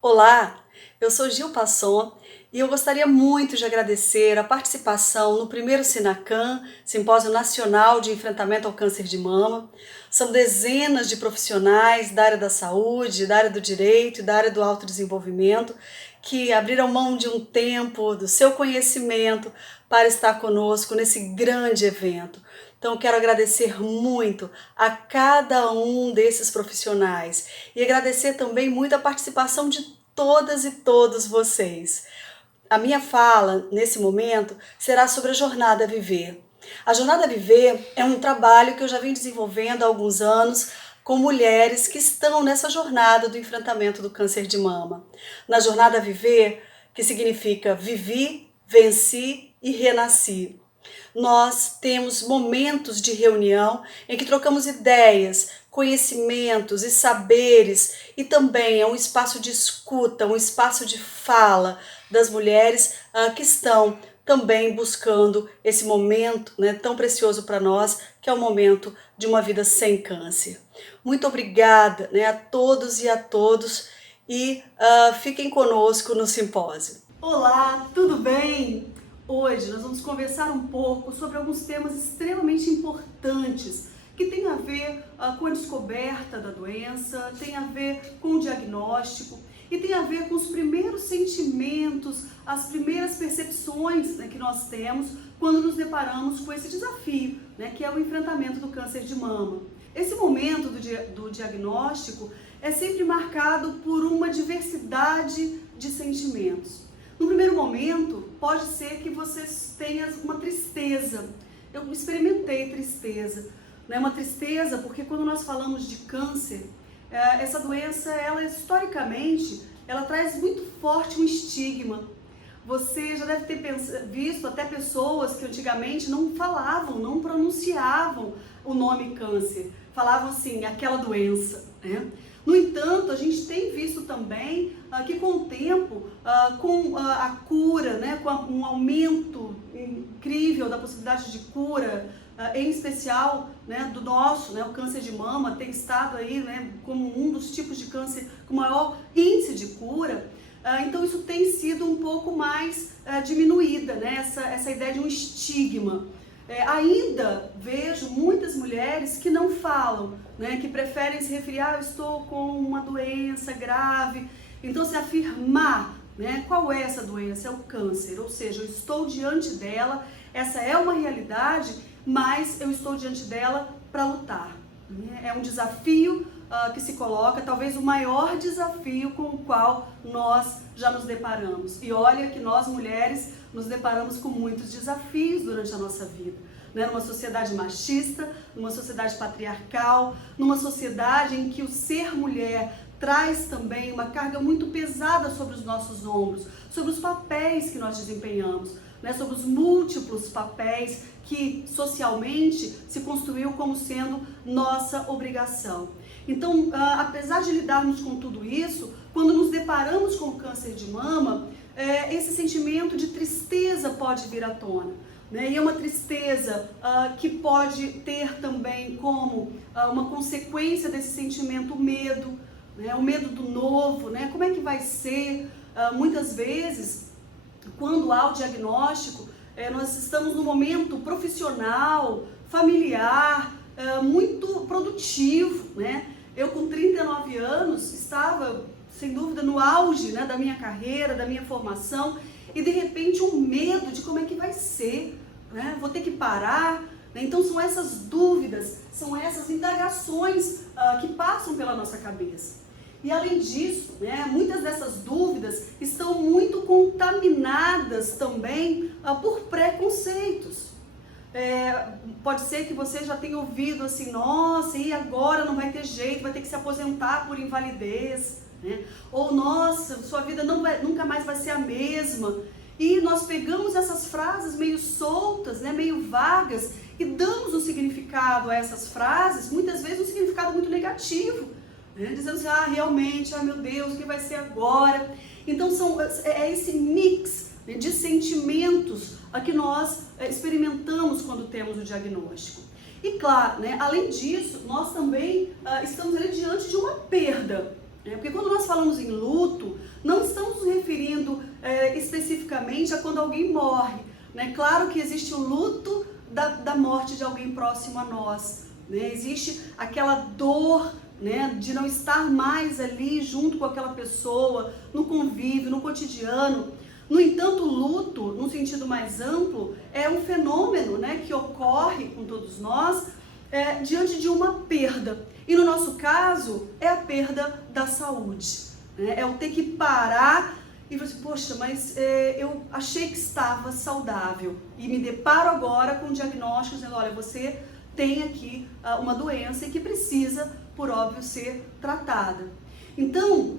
Olá, eu sou Gil Passon e eu gostaria muito de agradecer a participação no primeiro Sinacan, Simpósio Nacional de Enfrentamento ao Câncer de Mama. São dezenas de profissionais da área da saúde, da área do direito e da área do autodesenvolvimento que abriram mão de um tempo, do seu conhecimento, para estar conosco nesse grande evento. Então, quero agradecer muito a cada um desses profissionais e agradecer também muito a participação de todas e todos vocês. A minha fala, nesse momento, será sobre a Jornada a Viver. A Jornada a Viver é um trabalho que eu já venho desenvolvendo há alguns anos com mulheres que estão nessa jornada do enfrentamento do câncer de mama. Na Jornada a Viver, que significa vivi, venci e renasci. Nós temos momentos de reunião em que trocamos ideias, conhecimentos e saberes, e também é um espaço de escuta, um espaço de fala das mulheres que estão também buscando esse momento, né, tão precioso para nós, que é o momento de uma vida sem câncer. Muito obrigada, né, a todos e a todos, e fiquem conosco no simpósio. Olá, tudo bem? Hoje nós vamos conversar um pouco sobre alguns temas extremamente importantes que têm a ver com a descoberta da doença, tem a ver com o diagnóstico e tem a ver com os primeiros sentimentos, as primeiras percepções, né, que nós temos quando nos deparamos com esse desafio, né, que é o enfrentamento do câncer de mama. Esse momento do diagnóstico é sempre marcado por uma diversidade de sentimentos. No primeiro momento, pode ser que você tenha uma tristeza. Eu experimentei tristeza, né? Uma tristeza porque quando nós falamos de câncer, essa doença, ela historicamente, ela traz muito forte um estigma. Você já deve ter visto até pessoas que antigamente não falavam, não pronunciavam o nome câncer. Falavam assim, aquela doença, né? No entanto, a gente tem visto também que com o tempo, com a cura, né, com um aumento incrível da possibilidade de cura, em especial, né, do nosso, né, o câncer de mama tem estado aí, né, como um dos tipos de câncer com maior índice de cura. Então isso tem sido um pouco mais diminuída, né, essa ideia de um estigma. Ainda vejo muitas mulheres que não falam, né, que preferem se referir, eu estou com uma doença grave. Então, se afirmar, né, qual é essa doença? É o câncer, ou seja, eu estou diante dela, essa é uma realidade, mas eu estou diante dela para lutar. Né? É um desafio que se coloca, talvez o maior desafio com o qual nós já nos deparamos. E olha que nós, mulheres, nos deparamos com muitos desafios durante a nossa vida. Né? Numa sociedade machista, numa sociedade patriarcal, numa sociedade em que o ser mulher traz também uma carga muito pesada sobre os nossos ombros, sobre os papéis que nós desempenhamos, né? Sobre os múltiplos papéis que socialmente se construiu como sendo nossa obrigação. Então, apesar de lidarmos com tudo isso, quando nos deparamos com o câncer de mama, esse sentimento de tristeza pode vir à tona. Né? E é uma tristeza que pode ter também como uma consequência desse sentimento o medo, né? O medo do novo, né? Como é que vai ser? Muitas vezes, quando há o diagnóstico, nós estamos num momento profissional, familiar, muito produtivo, né? Eu com 39 anos estava, sem dúvida, no auge, né, da minha carreira, da minha formação, e de repente um medo de como é que vai ser, né? Vou ter que parar, né? Então são essas dúvidas, são essas indagações que passam pela nossa cabeça. E além disso, né, muitas dessas dúvidas estão muito contaminadas também por preconceitos. Pode ser que você já tenha ouvido assim, nossa, e agora não vai ter jeito, vai ter que se aposentar por invalidez, né? Ou nossa, sua vida nunca mais vai ser a mesma. E nós pegamos essas frases meio soltas, né, meio vagas, e damos um significado a essas frases, muitas vezes um significado muito negativo, né? Dizendo assim, realmente, meu Deus, o que vai ser agora? Então é esse mix, né, de sentimentos que nós experimentamos quando temos o diagnóstico. E claro, né, além disso, nós também estamos ali diante de uma perda. Porque quando nós falamos em luto, especificamente a quando alguém morre, né? Claro que existe o luto da morte de alguém próximo a nós, né? Existe aquela dor, né, de não estar mais ali junto com aquela pessoa, no convívio, no cotidiano. No entanto, o luto, num sentido mais amplo, é um fenômeno, né, que ocorre com todos nós diante de uma perda. E no nosso caso, é a perda da saúde, né? É o ter que parar e falar assim, poxa, mas eu achei que estava saudável e me deparo agora com um diagnóstico dizendo, olha, você tem aqui uma doença e que precisa, por óbvio, ser tratada. Então,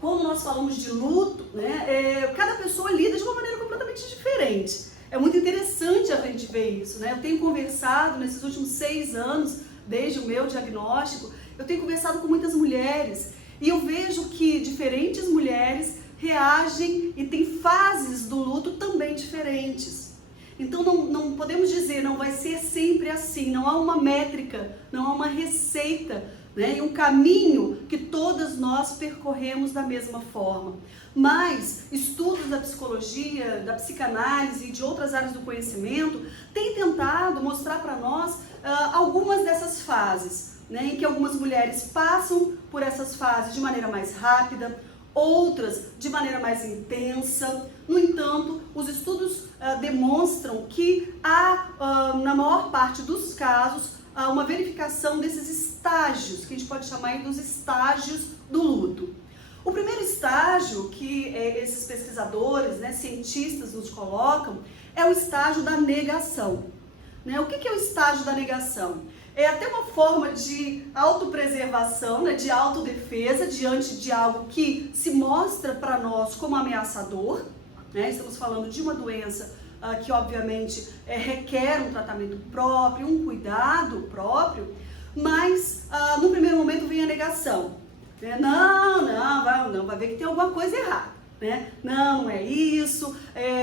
quando nós falamos de luto, né, cada pessoa lida de uma maneira completamente diferente. É muito interessante a gente ver isso, né? Eu tenho conversado nesses últimos 6 anos, desde o meu diagnóstico, eu tenho conversado com muitas mulheres e eu vejo que diferentes mulheres reagem e têm fases do luto também diferentes. Então não podemos dizer, não vai ser sempre assim, não há uma métrica, não há uma receita, né, e um caminho que todas nós percorremos da mesma forma. Mas estudos da psicologia, da psicanálise e de outras áreas do conhecimento têm tentado mostrar para nós algumas dessas fases, né, em que algumas mulheres passam por essas fases de maneira mais rápida, outras de maneira mais intensa. No entanto, os estudos demonstram que há, na maior parte dos casos, uma verificação desses estágios, que a gente pode chamar aí dos estágios do luto. O primeiro estágio que esses pesquisadores, né, cientistas nos colocam, é o estágio da negação. Né? O que é o estágio da negação? É até uma forma de autopreservação, né, de autodefesa diante de algo que se mostra para nós como ameaçador. Né? Estamos falando de uma doença que obviamente requer um tratamento próprio, um cuidado próprio, mas no primeiro momento vem a negação. Né? Não, vai ver que tem alguma coisa errada. Né? Não é isso,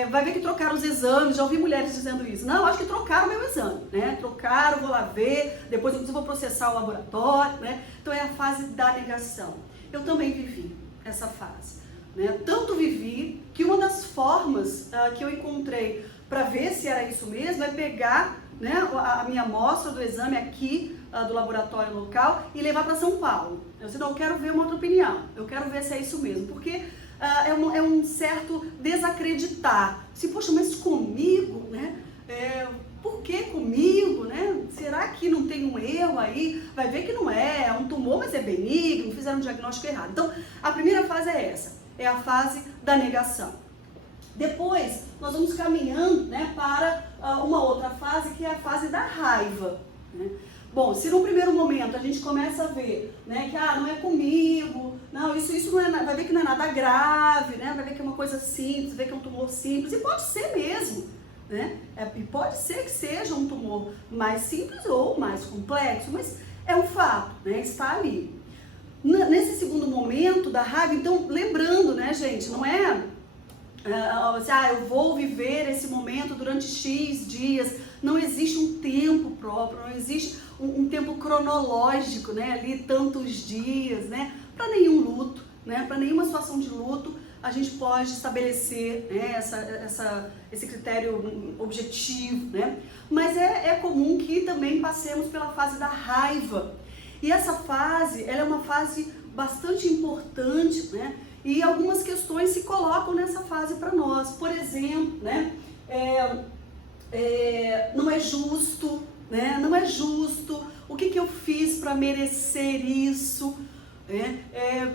vai ver que trocaram os exames, já ouvi mulheres dizendo isso, não, acho que trocaram o meu exame, né? Trocaram, vou lá ver, depois eu vou processar o laboratório, né? Então é a fase da negação. Eu também vivi essa fase, né? Tanto vivi que uma das formas que eu encontrei para ver se era isso mesmo é pegar, né, a minha amostra do exame aqui do laboratório local e levar para São Paulo. Eu disse, não, eu quero ver uma outra opinião, eu quero ver se é isso mesmo, porque é um certo desacreditar. Se, poxa, mas comigo, né? Por que comigo, né? Será que não tem um erro aí? Vai ver que não é um tumor, mas é benigno, fizeram um diagnóstico errado. Então, a primeira fase é essa, é a fase da negação. Depois, nós vamos caminhando, né, para uma outra fase, que é a fase da raiva. Né? Bom, se no primeiro momento a gente começa a ver, né, que não é comigo, não, isso não é, vai ver que não é nada grave, né, vai ver que é uma coisa simples, vai ver que é um tumor simples, e pode ser mesmo, né, e pode ser que seja um tumor mais simples ou mais complexo, mas é um fato, né, está ali. Nesse segundo momento da raiva, então, lembrando, né, gente, não é eu vou viver esse momento durante X dias, não existe um tempo próprio, não existe um tempo cronológico, né, ali tantos dias, né, para nenhum luto, né, para nenhuma situação de luto a gente pode estabelecer, né, esse critério objetivo, né, mas é comum que também passemos pela fase da raiva, e essa fase, ela é uma fase bastante importante, né, e algumas questões se colocam nessa fase para nós. Por exemplo, né, não é justo, né? Não é justo. O que eu fiz para merecer isso?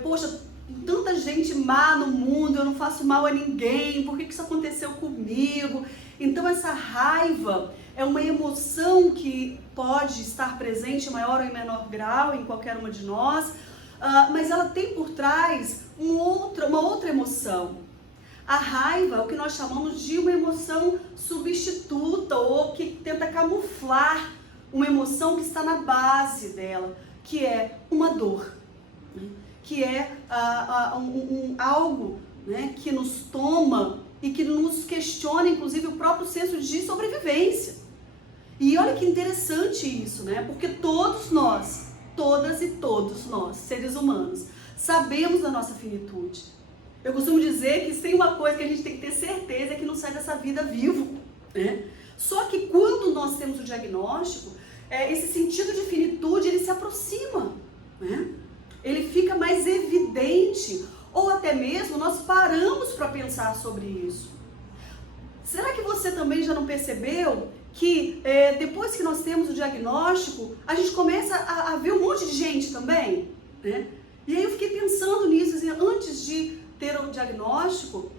Poxa, tanta gente má no mundo, eu não faço mal a ninguém, por que isso aconteceu comigo? Então essa raiva é uma emoção que pode estar presente em maior ou em menor grau em qualquer uma de nós, mas ela tem por trás uma outra emoção. A raiva é o que nós chamamos de uma emoção substituta ou que tenta camuflar uma emoção que está na base dela, que é uma dor, né? Que é algo, né, que nos toma e que nos questiona, inclusive, o próprio senso de sobrevivência. E olha que interessante isso, né? Porque todos nós, todas e todos nós, seres humanos, sabemos da nossa finitude. Eu costumo dizer que se tem uma coisa que a gente tem que ter certeza é que não sai dessa vida vivo, né? Só que quando nós temos o diagnóstico, esse sentido de finitude, ele se aproxima, né? Ele fica mais evidente, ou até mesmo nós paramos para pensar sobre isso. Será que você também já não percebeu que depois que nós temos o diagnóstico, a gente começa a ver um monte de gente também, né? E aí eu fiquei pensando nisso, assim, antes de ter o diagnóstico,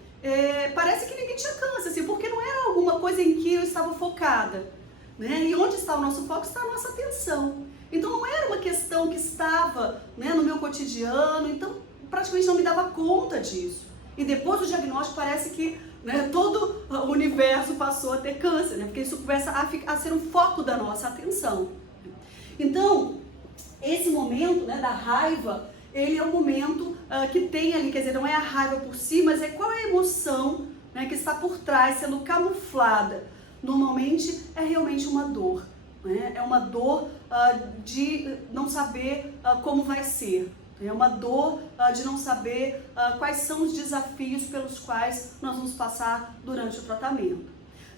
parece que ninguém tinha câncer, assim, porque não era alguma coisa em que eu estava focada, né? E onde está o nosso foco está a nossa atenção. Então não era uma questão que estava, né, no meu cotidiano, então praticamente não me dava conta disso. E depois do diagnóstico parece que, né, todo o universo passou a ter câncer, né? Porque isso começa a ser um foco da nossa atenção. Então, esse momento, né, da raiva, ele é um momento que tem ali, quer dizer, não é a raiva por si, mas é qual é a emoção, né, que está por trás, sendo camuflada. Normalmente é realmente uma dor, né? É uma dor de não saber como vai ser. É uma dor de não saber quais são os desafios pelos quais nós vamos passar durante o tratamento.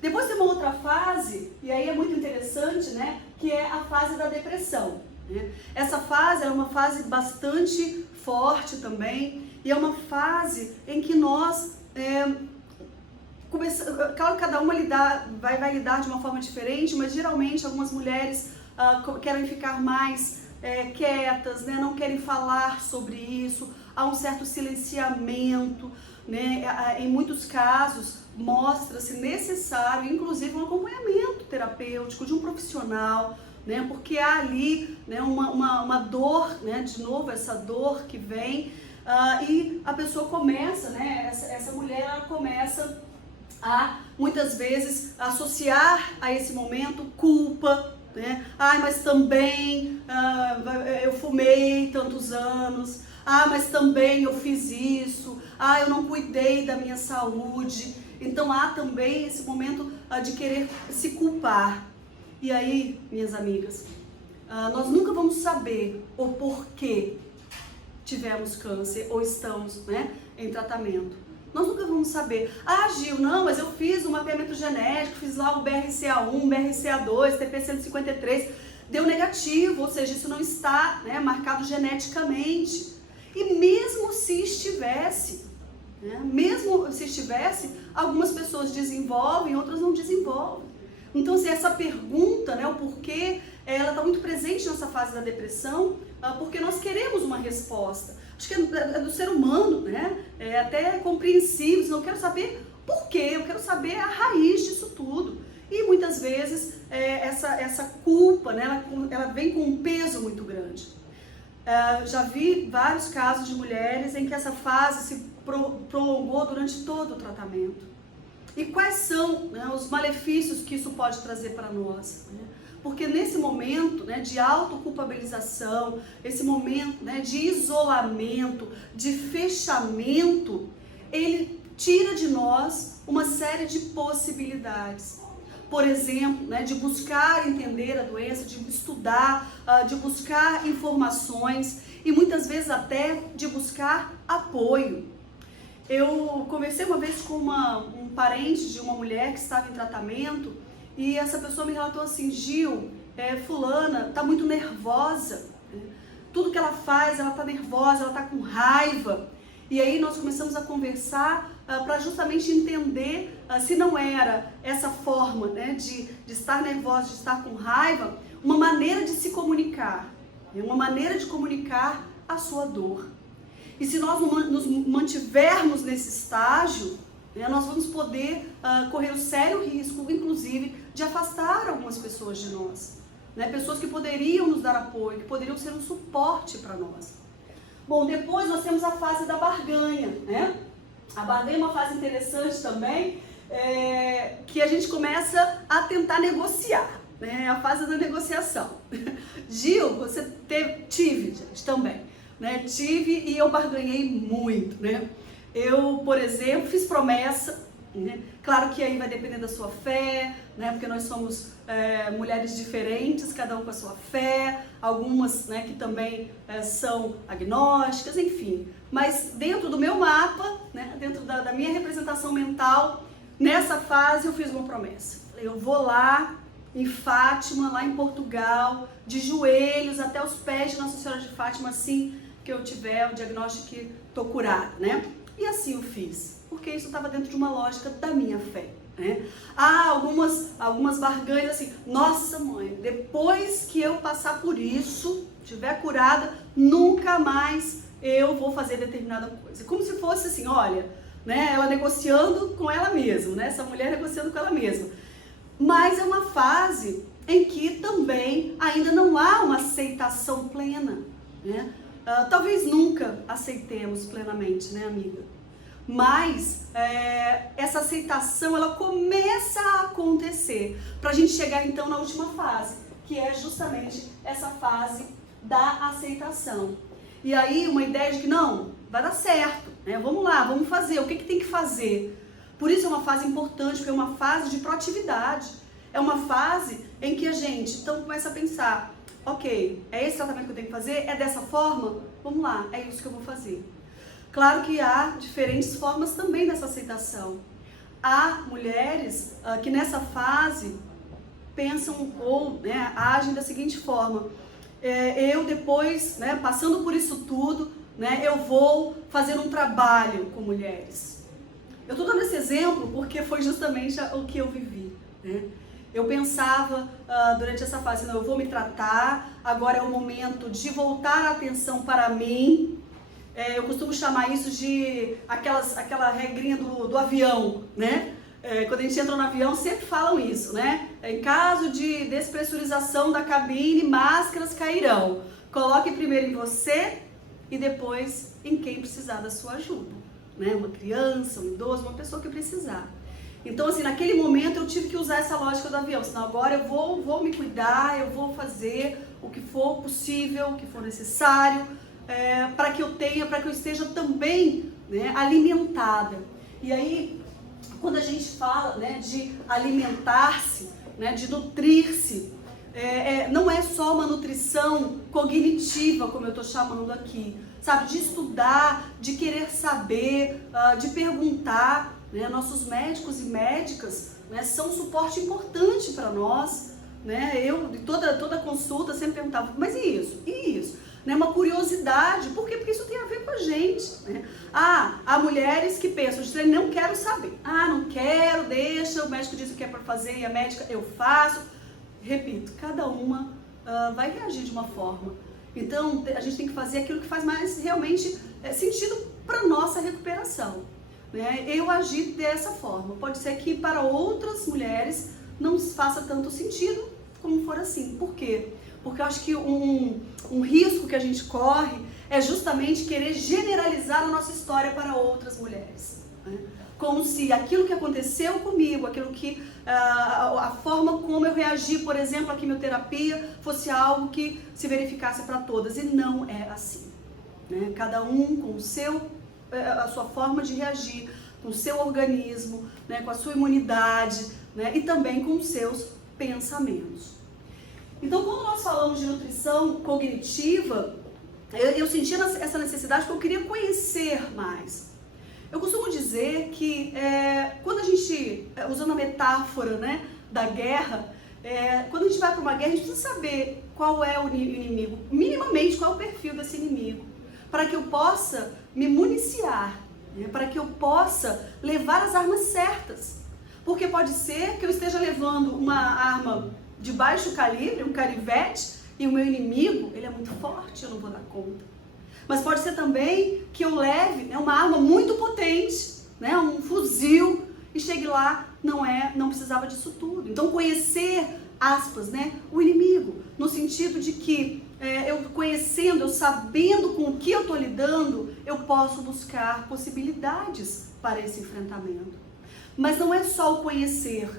Depois tem uma outra fase, e aí é muito interessante, né, que é a fase da depressão, né? Essa fase é uma fase bastante forte também, e é uma fase em que nós, claro, cada uma vai lidar de uma forma diferente, mas geralmente algumas mulheres querem ficar mais quietas, né? Não querem falar sobre isso, há um certo silenciamento, né? Em muitos casos mostra-se necessário, inclusive, um acompanhamento terapêutico de um profissional, né? Porque há ali, né, uma dor, né? De novo, essa dor que vem, e a pessoa começa, né? Essa mulher, ela começa a, muitas vezes, associar a esse momento culpa, né? Ai, mas também eu fumei tantos anos, mas também eu fiz isso, eu não cuidei da minha saúde. Então há também esse momento de querer se culpar. E aí, minhas amigas, nós nunca vamos saber o porquê tivemos câncer ou estamos, né, em tratamento. Nós nunca vamos saber. Gil, não, mas eu fiz um mapeamento genético, fiz lá o BRCA1, BRCA2, TP153, deu negativo, ou seja, isso não está, né, marcado geneticamente. E mesmo se estivesse, né, algumas pessoas desenvolvem, outras não desenvolvem. Então, assim, essa pergunta, né, o porquê, ela está muito presente nessa fase da depressão, porque nós queremos uma resposta. Acho que é do ser humano, né? É até compreensível. Eu quero saber por quê, eu quero saber a raiz disso tudo. E muitas vezes essa culpa, né, ela vem com um peso muito grande. Já vi vários casos de mulheres em que essa fase se prolongou durante todo o tratamento. E quais são, né, os malefícios que isso pode trazer para nós, né? Porque nesse momento, né, de autoculpabilização, esse momento, né, de isolamento, de fechamento, ele tira de nós uma série de possibilidades. Por exemplo, né, de buscar entender a doença, de estudar, de buscar informações e muitas vezes até de buscar apoio. Eu conversei uma vez com um parente de uma mulher que estava em tratamento e essa pessoa me relatou assim: Gil, fulana está muito nervosa, tudo que ela faz, ela está nervosa, ela está com raiva. E aí nós começamos a conversar para justamente entender se não era essa forma, né, de estar nervosa, de estar com raiva, uma maneira de se comunicar, uma maneira de comunicar a sua dor. E se nós nos mantivermos nesse estágio, né, nós vamos poder correr o sério risco, inclusive, de afastar algumas pessoas de nós, né, pessoas que poderiam nos dar apoio, que poderiam ser um suporte para nós. Bom, depois nós temos a fase da barganha, né? A barganha é uma fase interessante também, que a gente começa a tentar negociar, né? A fase da negociação. Gil, você tive, gente, também, né? Tive e eu barganhei muito, né? Eu, por exemplo, fiz promessa, né? Claro que aí vai depender da sua fé, né? Porque nós somos mulheres diferentes, cada um com a sua fé, algumas, né, que também são agnósticas, enfim. Mas dentro do meu mapa, né, dentro da minha representação mental, nessa fase eu fiz uma promessa. Eu vou lá em Fátima, lá em Portugal, de joelhos até os pés de Nossa Senhora de Fátima, assim que eu tiver o diagnóstico que estou curada, né? E assim eu fiz, porque isso estava dentro de uma lógica da minha fé, né? Há algumas barganhas assim, nossa mãe, depois que eu passar por isso, tiver curada, nunca mais eu vou fazer determinada coisa. Como se fosse assim, olha, né? Ela negociando com ela mesma, né? Essa mulher negociando com ela mesma. Mas é uma fase em que também ainda não há uma aceitação plena, né? Talvez nunca aceitemos plenamente, né, amiga? Mas essa aceitação, ela começa a acontecer para a gente chegar então na última fase, que é justamente essa fase da aceitação. E aí uma ideia de que não, vai dar certo, né? Vamos lá, vamos fazer, o que tem que fazer? Por isso é uma fase importante, porque é uma fase de proatividade. É uma fase em que a gente então começa a pensar, ok, é esse tratamento que eu tenho que fazer? É dessa forma? Vamos lá, é isso que eu vou fazer. Claro que há diferentes formas também dessa aceitação. Há mulheres que nessa fase pensam ou, né, agem da seguinte forma, eu depois, né, passando por isso tudo, né, eu vou fazer um trabalho com mulheres. Eu estou dando esse exemplo porque foi justamente o que eu vivi, né? Eu pensava durante essa fase, não, eu vou me tratar, agora é o momento de voltar a atenção para mim. Eu costumo chamar isso de aquela regrinha do avião, né? Quando a gente entra no avião, sempre falam isso, né? Em caso de despressurização da cabine, máscaras cairão. Coloque primeiro em você e depois em quem precisar da sua ajuda, né? Uma criança, um idoso, uma pessoa que precisar. Então, assim, naquele momento eu tive que usar essa lógica do avião, senão agora eu vou me cuidar, eu vou fazer o que for possível, o que for necessário, para que eu esteja também, né, alimentada. E aí, quando a gente fala, né, de alimentar-se, né, de nutrir-se, não é só uma nutrição cognitiva, como eu estou chamando aqui, sabe, de estudar, de querer saber, de perguntar, né? Nossos médicos e médicas, né, são um suporte importante para nós, né? Eu, de toda consulta, sempre perguntava, mas e isso? E isso? Né? Uma curiosidade, por quê? Porque isso tem a ver com a gente, né? Há mulheres que pensam, não quero saber, não quero, deixa, o médico diz o que é para fazer e a médica, eu faço. Repito, cada uma vai reagir de uma forma. Então, a gente tem que fazer aquilo que faz mais realmente sentido para nossa recuperação. Né? Eu agi dessa forma. Pode ser que para outras mulheres não faça tanto sentido como for assim. Por quê? Porque eu acho que um risco que a gente corre é justamente querer generalizar a nossa história para outras mulheres. Né? Como se aquilo que aconteceu comigo, aquilo que a forma como eu reagi, por exemplo, à quimioterapia, fosse algo que se verificasse para todas. E não é assim. Né? Cada um com a sua forma de reagir, com o seu organismo, né, com a sua imunidade, né, e também com os seus pensamentos. Então, quando nós falamos de nutrição cognitiva, eu senti essa necessidade porque eu queria conhecer mais. Eu costumo dizer que quando a gente, usando a metáfora, né, da guerra, quando a gente vai para uma guerra, a gente precisa saber qual é o inimigo, minimamente qual é o perfil desse inimigo, para que eu possa me municiar, né, para que eu possa levar as armas certas. Porque pode ser que eu esteja levando uma arma de baixo calibre, um canivete, e o meu inimigo, ele é muito forte, eu não vou dar conta. Mas pode ser também que eu leve, né, uma arma muito potente, né, um fuzil, e chegue lá, não precisava disso tudo. Então conhecer, aspas, né, o inimigo, no sentido de que eu conhecendo, eu sabendo com o que eu estou lidando, eu posso buscar possibilidades para esse enfrentamento. Mas não é só o conhecer,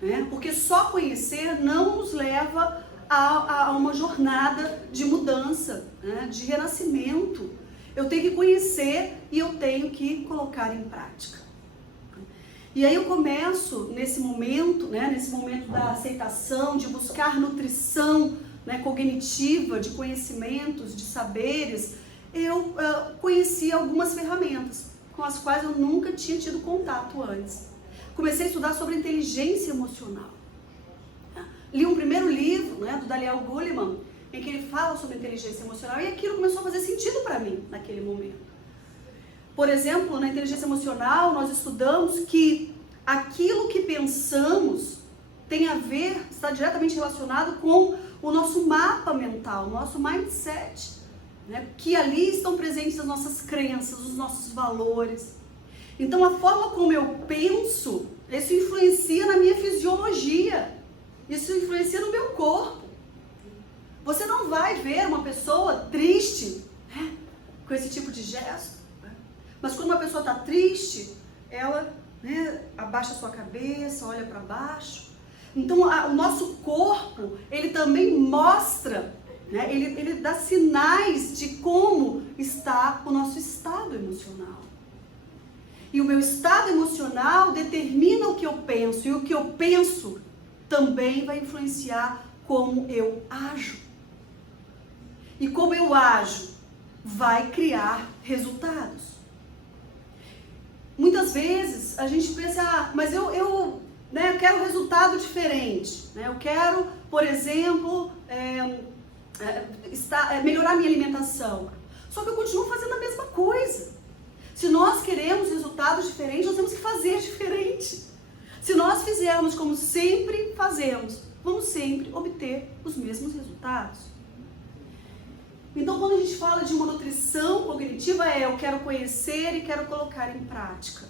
né? Porque só conhecer não nos leva a uma jornada de mudança, né? De renascimento. Eu tenho que conhecer e eu tenho que colocar em prática. E aí eu começo nesse momento, né, nesse momento da aceitação, de buscar nutrição, né, cognitiva, de conhecimentos, de saberes, eu conheci algumas ferramentas com as quais eu nunca tinha tido contato antes. Comecei a estudar sobre inteligência emocional. Li um primeiro livro, né, do Daniel Goleman, em que ele fala sobre inteligência emocional, e aquilo começou a fazer sentido para mim naquele momento. Por exemplo, na inteligência emocional, nós estudamos que aquilo que pensamos tem a ver, está diretamente relacionado com o nosso mapa mental, o nosso mindset, né? Que ali estão presentes as nossas crenças, os nossos valores. Então, a forma como eu penso, isso influencia na minha fisiologia, isso influencia no meu corpo. Você não vai ver uma pessoa triste, né, com esse tipo de gesto. Mas quando uma pessoa está triste, ela, né, abaixa a sua cabeça, olha para baixo. Então, o nosso corpo, ele também mostra, né, ele dá sinais de como está o nosso estado emocional. E o meu estado emocional determina o que eu penso, e o que eu penso também vai influenciar como eu ajo. E como eu ajo vai criar resultados. Muitas vezes a gente pensa, mas eu quero um resultado diferente. Né? Eu quero, por exemplo, melhorar minha alimentação. Só que eu continuo fazendo a mesma coisa. Se nós queremos resultados diferentes, nós temos que fazer diferente. Se nós fizermos como sempre fazemos, vamos sempre obter os mesmos resultados. Então, quando a gente fala de uma nutrição cognitiva, eu quero conhecer e quero colocar em prática.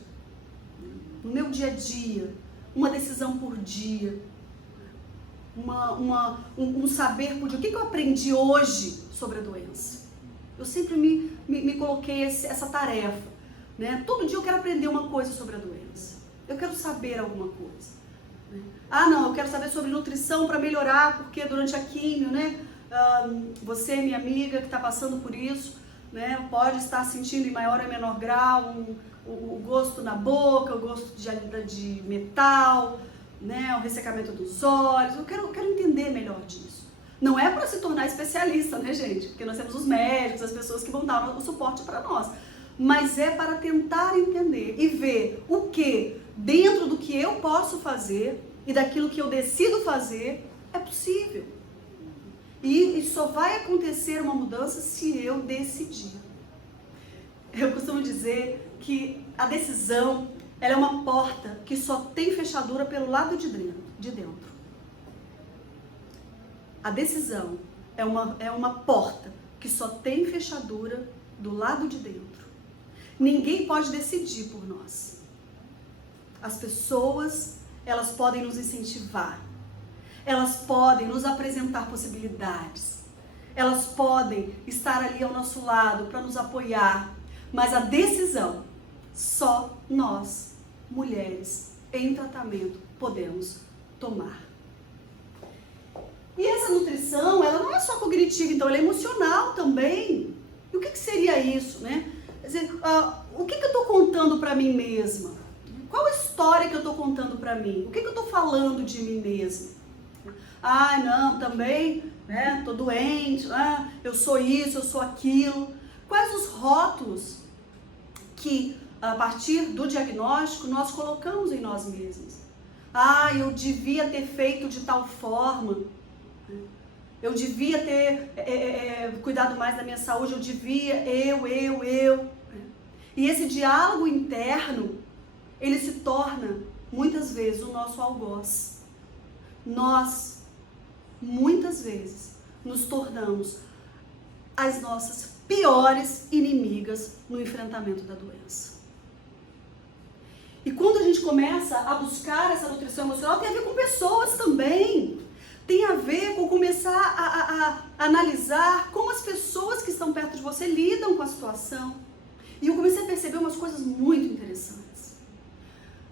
No meu dia a dia, uma decisão por dia, um saber por dia. O que eu aprendi hoje sobre a doença? Eu sempre me coloquei essa tarefa. Né? Todo dia eu quero aprender uma coisa sobre a doença. Eu quero saber alguma coisa. Né? Não, eu quero saber sobre nutrição para melhorar, porque durante a químio, né? Você, minha amiga, que está passando por isso, né, pode estar sentindo em maior ou menor grau o gosto na boca, o gosto de metal, né, o ressecamento dos olhos. Eu quero entender melhor disso. Não é para se tornar especialista, né, gente? Porque nós temos os médicos, as pessoas que vão dar o suporte para nós. Mas é para tentar entender e ver o que, dentro do que eu posso fazer e daquilo que eu decido fazer, é possível. E só vai acontecer uma mudança se eu decidir. Eu costumo dizer que a decisão, ela é uma porta que só tem fechadura pelo lado de dentro. A decisão é uma porta que só tem fechadura do lado de dentro. Ninguém pode decidir por nós. As pessoas, elas podem nos incentivar. Elas podem nos apresentar possibilidades. Elas podem estar ali ao nosso lado para nos apoiar. Mas a decisão, só nós, mulheres, em tratamento, podemos tomar. E essa nutrição, ela não é só cognitiva, então ela é emocional também. E o que seria isso, né? Quer dizer, o que eu estou contando para mim mesma? Qual a história que eu estou contando para mim? O que eu estou falando de mim mesma? Não, também, né, tô doente, eu sou isso, eu sou aquilo. Quais os rótulos que, a partir do diagnóstico, nós colocamos em nós mesmos? Eu devia ter feito de tal forma, eu devia ter cuidado mais da minha saúde, eu devia, eu. E esse diálogo interno, ele se torna, muitas vezes, o nosso algoz. Nós, muitas vezes, nos tornamos as nossas piores inimigas no enfrentamento da doença. E quando a gente começa a buscar essa nutrição emocional, tem a ver com pessoas também. Tem a ver com começar a analisar como as pessoas que estão perto de você lidam com a situação. E eu comecei a perceber umas coisas muito interessantes.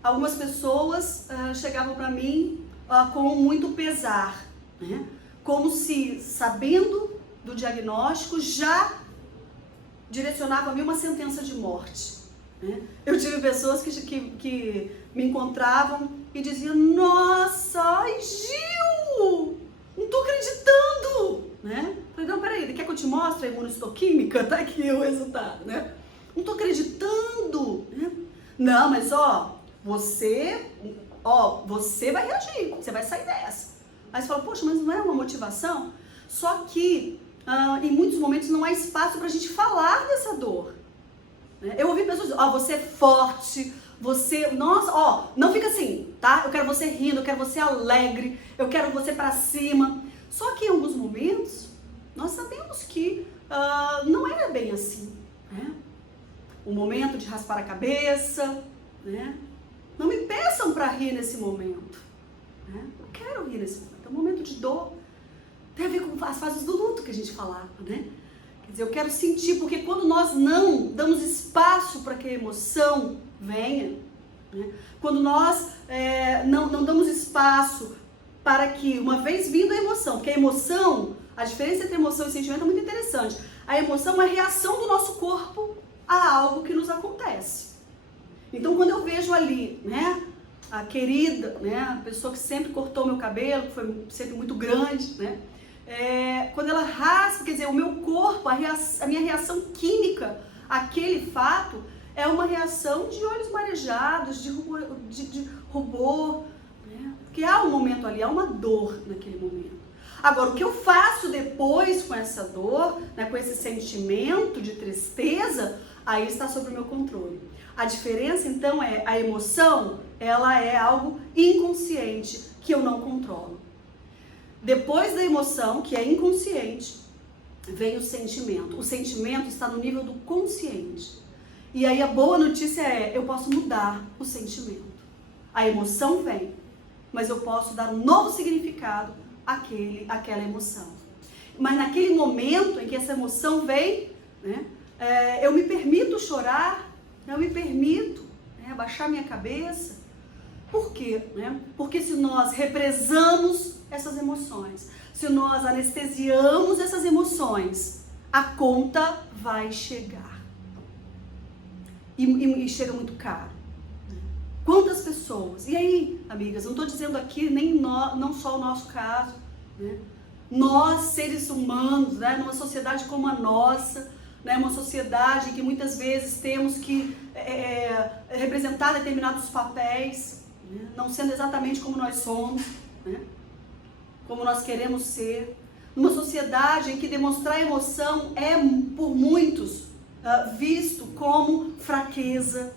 Algumas pessoas chegavam para mim com muito pesar, né? Como se, sabendo do diagnóstico, já direcionava a mim uma sentença de morte. né? Eu tive pessoas que me encontravam e diziam, nossa, ai Gil, não tô acreditando, né? Falei, não, peraí, quer que eu te mostre a imunistoquímica? Tá aqui o resultado, né? Não tô acreditando, né? Não, mas você vai reagir, você vai sair dessa. Aí você fala, poxa, mas não é uma motivação? Só que em muitos momentos não há espaço pra gente falar dessa dor. Eu ouvi pessoas dizer, você é forte, nossa, não fica assim, tá? Eu quero você rindo, eu quero você alegre, eu quero você pra cima. Só que em alguns momentos, nós sabemos que não é bem assim, né? O momento de raspar a cabeça, né? Não me peçam para rir nesse momento, né? Eu quero rir nesse momento, é um momento de dor. Tem a ver com as fases do luto que a gente falava, né? Quer dizer, eu quero sentir, porque quando nós não damos espaço para que a emoção venha, né? Quando nós não damos espaço para que, uma vez vindo a emoção, porque a emoção, a diferença entre emoção e sentimento é muito interessante. A emoção é uma reação do nosso corpo a algo que nos acontece. Então, quando eu vejo ali, né, a querida, né, a pessoa que sempre cortou meu cabelo, que foi sempre muito grande, né, quando ela raspa, quer dizer, o meu corpo, a minha reação química àquele fato é uma reação de olhos marejados, de rubor, né, porque há um momento ali, há uma dor naquele momento. Agora, o que eu faço depois com essa dor, né, com esse sentimento de tristeza, aí está sob o meu controle. A diferença, então, é a emoção, ela é algo inconsciente que eu não controlo. Depois da emoção, que é inconsciente, vem o sentimento. O sentimento está no nível do consciente. E aí a boa notícia eu posso mudar o sentimento. A emoção vem, mas eu posso dar um novo significado àquela emoção. Mas naquele momento em que essa emoção vem, né, eu me permito chorar, eu me permito abaixar minha cabeça. Por quê? Porque se nós represamos essas emoções, se nós anestesiamos essas emoções, a conta vai chegar. E chega muito caro. Quantas pessoas? E aí, amigas, não estou dizendo aqui não só o nosso caso, né? Nós, seres humanos, né, numa sociedade como a nossa, né, uma sociedade em que muitas vezes temos que representar determinados papéis, né, não sendo exatamente como nós somos, né, como nós queremos ser. Numa sociedade em que demonstrar emoção é, por muitos, visto como fraqueza.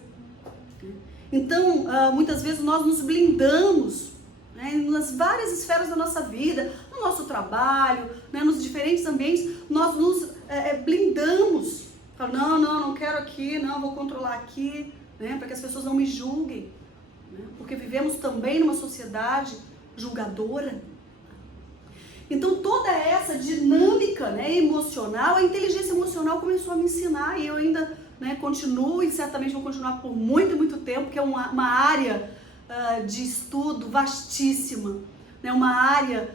Então, muitas vezes nós nos blindamos, né, nas várias esferas da nossa vida, no nosso trabalho, né, nos diferentes ambientes, nós nos blindamos. Fala, não quero aqui, não, vou controlar aqui, né, para que as pessoas não me julguem. Né, porque vivemos também numa sociedade julgadora. Então, toda essa dinâmica, né, emocional, a inteligência emocional começou a me ensinar, e eu ainda, né, continuo, e certamente vou continuar por muito, muito tempo, que é uma área de estudo vastíssima, né, uma área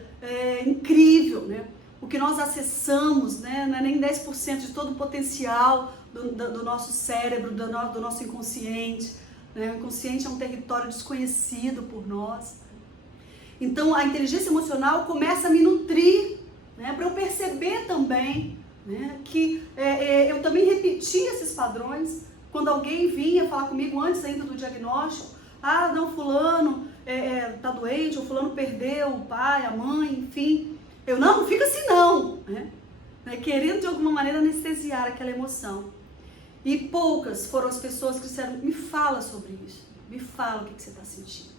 incrível, né? O que nós acessamos, né, não é nem 10% de todo o potencial do nosso cérebro, do nosso inconsciente. Né? O inconsciente é um território desconhecido por nós. Então, a inteligência emocional começa a me nutrir, né, para eu perceber também, né, que eu também repetia esses padrões. Quando alguém vinha falar comigo antes ainda do diagnóstico, não, fulano tá doente, ou fulano perdeu o pai, a mãe, enfim. Eu, não fica assim não, né? Querendo de alguma maneira anestesiar aquela emoção. E poucas foram as pessoas que disseram, me fala sobre isso, me fala o que você está sentindo,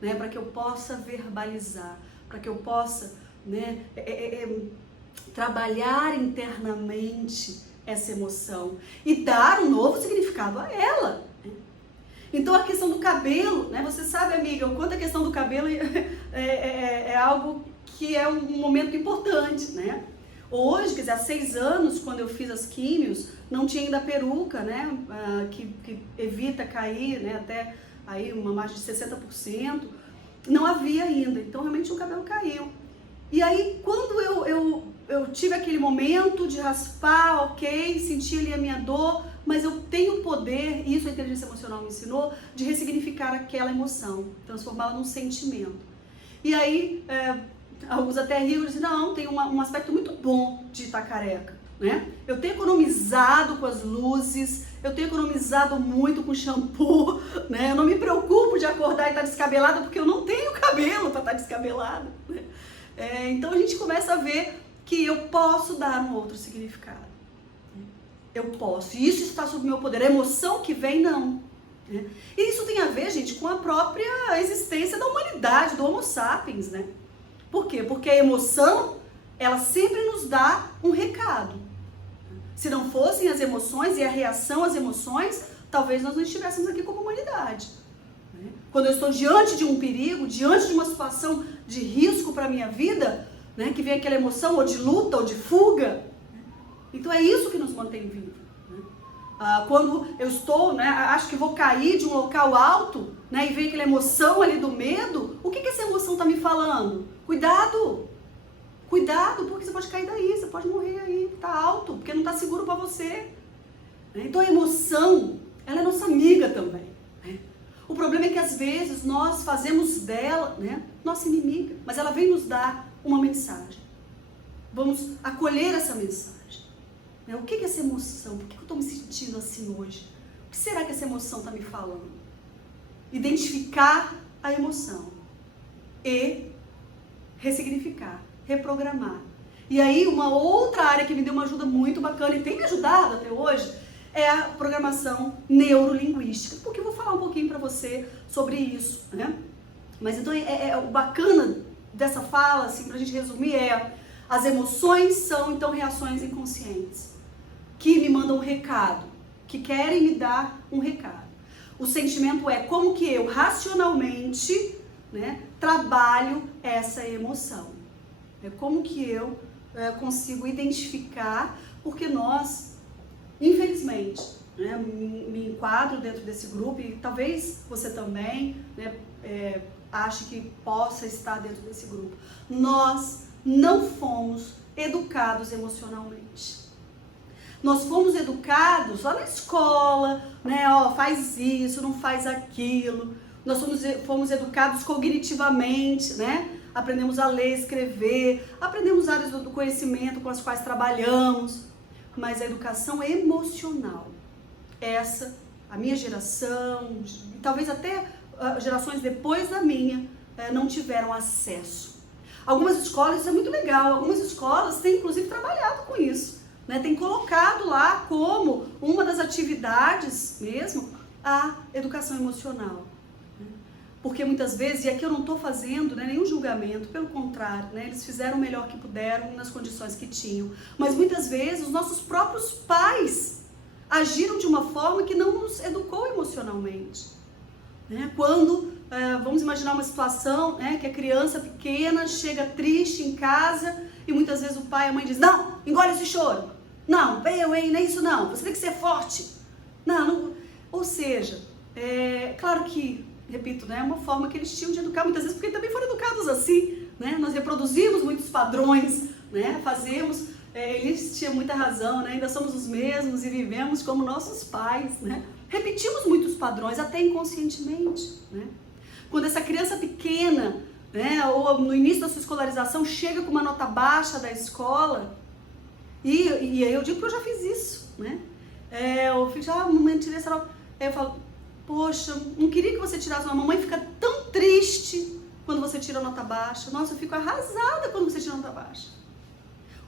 né? Para que eu possa verbalizar, para que eu possa, né, trabalhar internamente essa emoção e dar um novo significado a ela. Né? Então a questão do cabelo, né? Você sabe, amiga, o quanto a questão do cabelo é algo que é um momento importante, né? Hoje, quer dizer, há 6 anos, quando eu fiz as químios, não tinha ainda a peruca, né? Que evita cair, né? Até aí uma margem de 60%. Não havia ainda, então realmente o cabelo caiu. E aí, quando eu tive aquele momento de raspar, ok, senti ali a minha dor, mas eu tenho o poder, e isso a inteligência emocional me ensinou, de ressignificar aquela emoção, transformá-la num sentimento. E aí, alguns até riam e dizem, não, tem um aspecto muito bom de estar careca, né? Eu tenho economizado com as luzes, eu tenho economizado muito com shampoo, né? Eu não me preocupo de acordar e estar descabelada, porque eu não tenho cabelo para estar descabelada, né? Então a gente começa a ver que eu posso dar um outro significado. Eu posso, e isso está sob meu poder. A emoção que vem, não. E isso tem a ver, gente, com a própria existência da humanidade, do Homo sapiens, né? Por quê? Porque a emoção, ela sempre nos dá um recado. Se não fossem as emoções e a reação às emoções, talvez nós não estivéssemos aqui como humanidade. Quando eu estou diante de um perigo, diante de uma situação de risco para a minha vida, né, que vem aquela emoção ou de luta ou de fuga, então é isso que nos mantém vivos. Quando eu estou, né, acho que vou cair de um local alto, né, e vem aquela emoção ali do medo, o que essa emoção está me falando? Cuidado! Cuidado, porque você pode cair daí, você pode morrer aí, tá alto, porque não está seguro para você. Então a emoção, ela é nossa amiga também. O problema é que às vezes nós fazemos dela, né, nossa inimiga, mas ela vem nos dar uma mensagem. Vamos acolher essa mensagem. O que é essa emoção? Por que eu estou me sentindo assim hoje? O que será que essa emoção está me falando? Identificar a emoção e ressignificar, reprogramar. E aí uma outra área que me deu uma ajuda muito bacana e tem me ajudado até hoje é a programação neurolinguística, porque eu vou falar um pouquinho para você sobre isso, né? Mas então o bacana dessa fala, assim, para a gente resumir, as emoções são então reações inconscientes, que me mandam um recado, que querem me dar um recado. O sentimento é como que eu racionalmente, né, trabalho essa emoção. É como que eu consigo identificar, porque nós, infelizmente, né, me enquadro dentro desse grupo e talvez você também, né, ache que possa estar dentro desse grupo. Nós não fomos educados emocionalmente. Nós fomos educados lá na escola, né, faz isso, não faz aquilo. Nós fomos educados cognitivamente, né? Aprendemos a ler, escrever, aprendemos áreas do conhecimento com as quais trabalhamos, mas a educação é emocional. Essa, a minha geração, talvez até gerações depois da minha, não tiveram acesso. Algumas escolas, isso é muito legal, algumas escolas têm inclusive trabalhado com isso, né? Tem colocado lá como uma das atividades mesmo a educação emocional. Porque muitas vezes, e aqui eu não estou fazendo, né, nenhum julgamento, pelo contrário, né, eles fizeram o melhor que puderam nas condições que tinham. Mas muitas vezes os nossos próprios pais agiram de uma forma que não nos educou emocionalmente. Né? Quando, vamos imaginar uma situação, né, que a criança pequena chega triste em casa e muitas vezes o pai e a mãe dizem, não, engole esse choro. Não, não é isso não, você tem que ser forte. Não. Ou seja, claro que, repito, né, é uma forma que eles tinham de educar muitas vezes, porque também foram educados assim, né? Nós reproduzimos muitos padrões, né? Eles tinham muita razão, né? Ainda somos os mesmos e vivemos como nossos pais, né? Repetimos muitos padrões, até inconscientemente, né? Quando essa criança pequena, né, ou no início da sua escolarização, chega com uma nota baixa da escola, e aí eu digo que eu já fiz isso, né? Eu fiz, mamãe, tirei essa nota. Eu falo, poxa, não queria que você tirasse. A mamãe fica tão triste quando você tira a nota baixa. Nossa, eu fico arrasada quando você tira a nota baixa.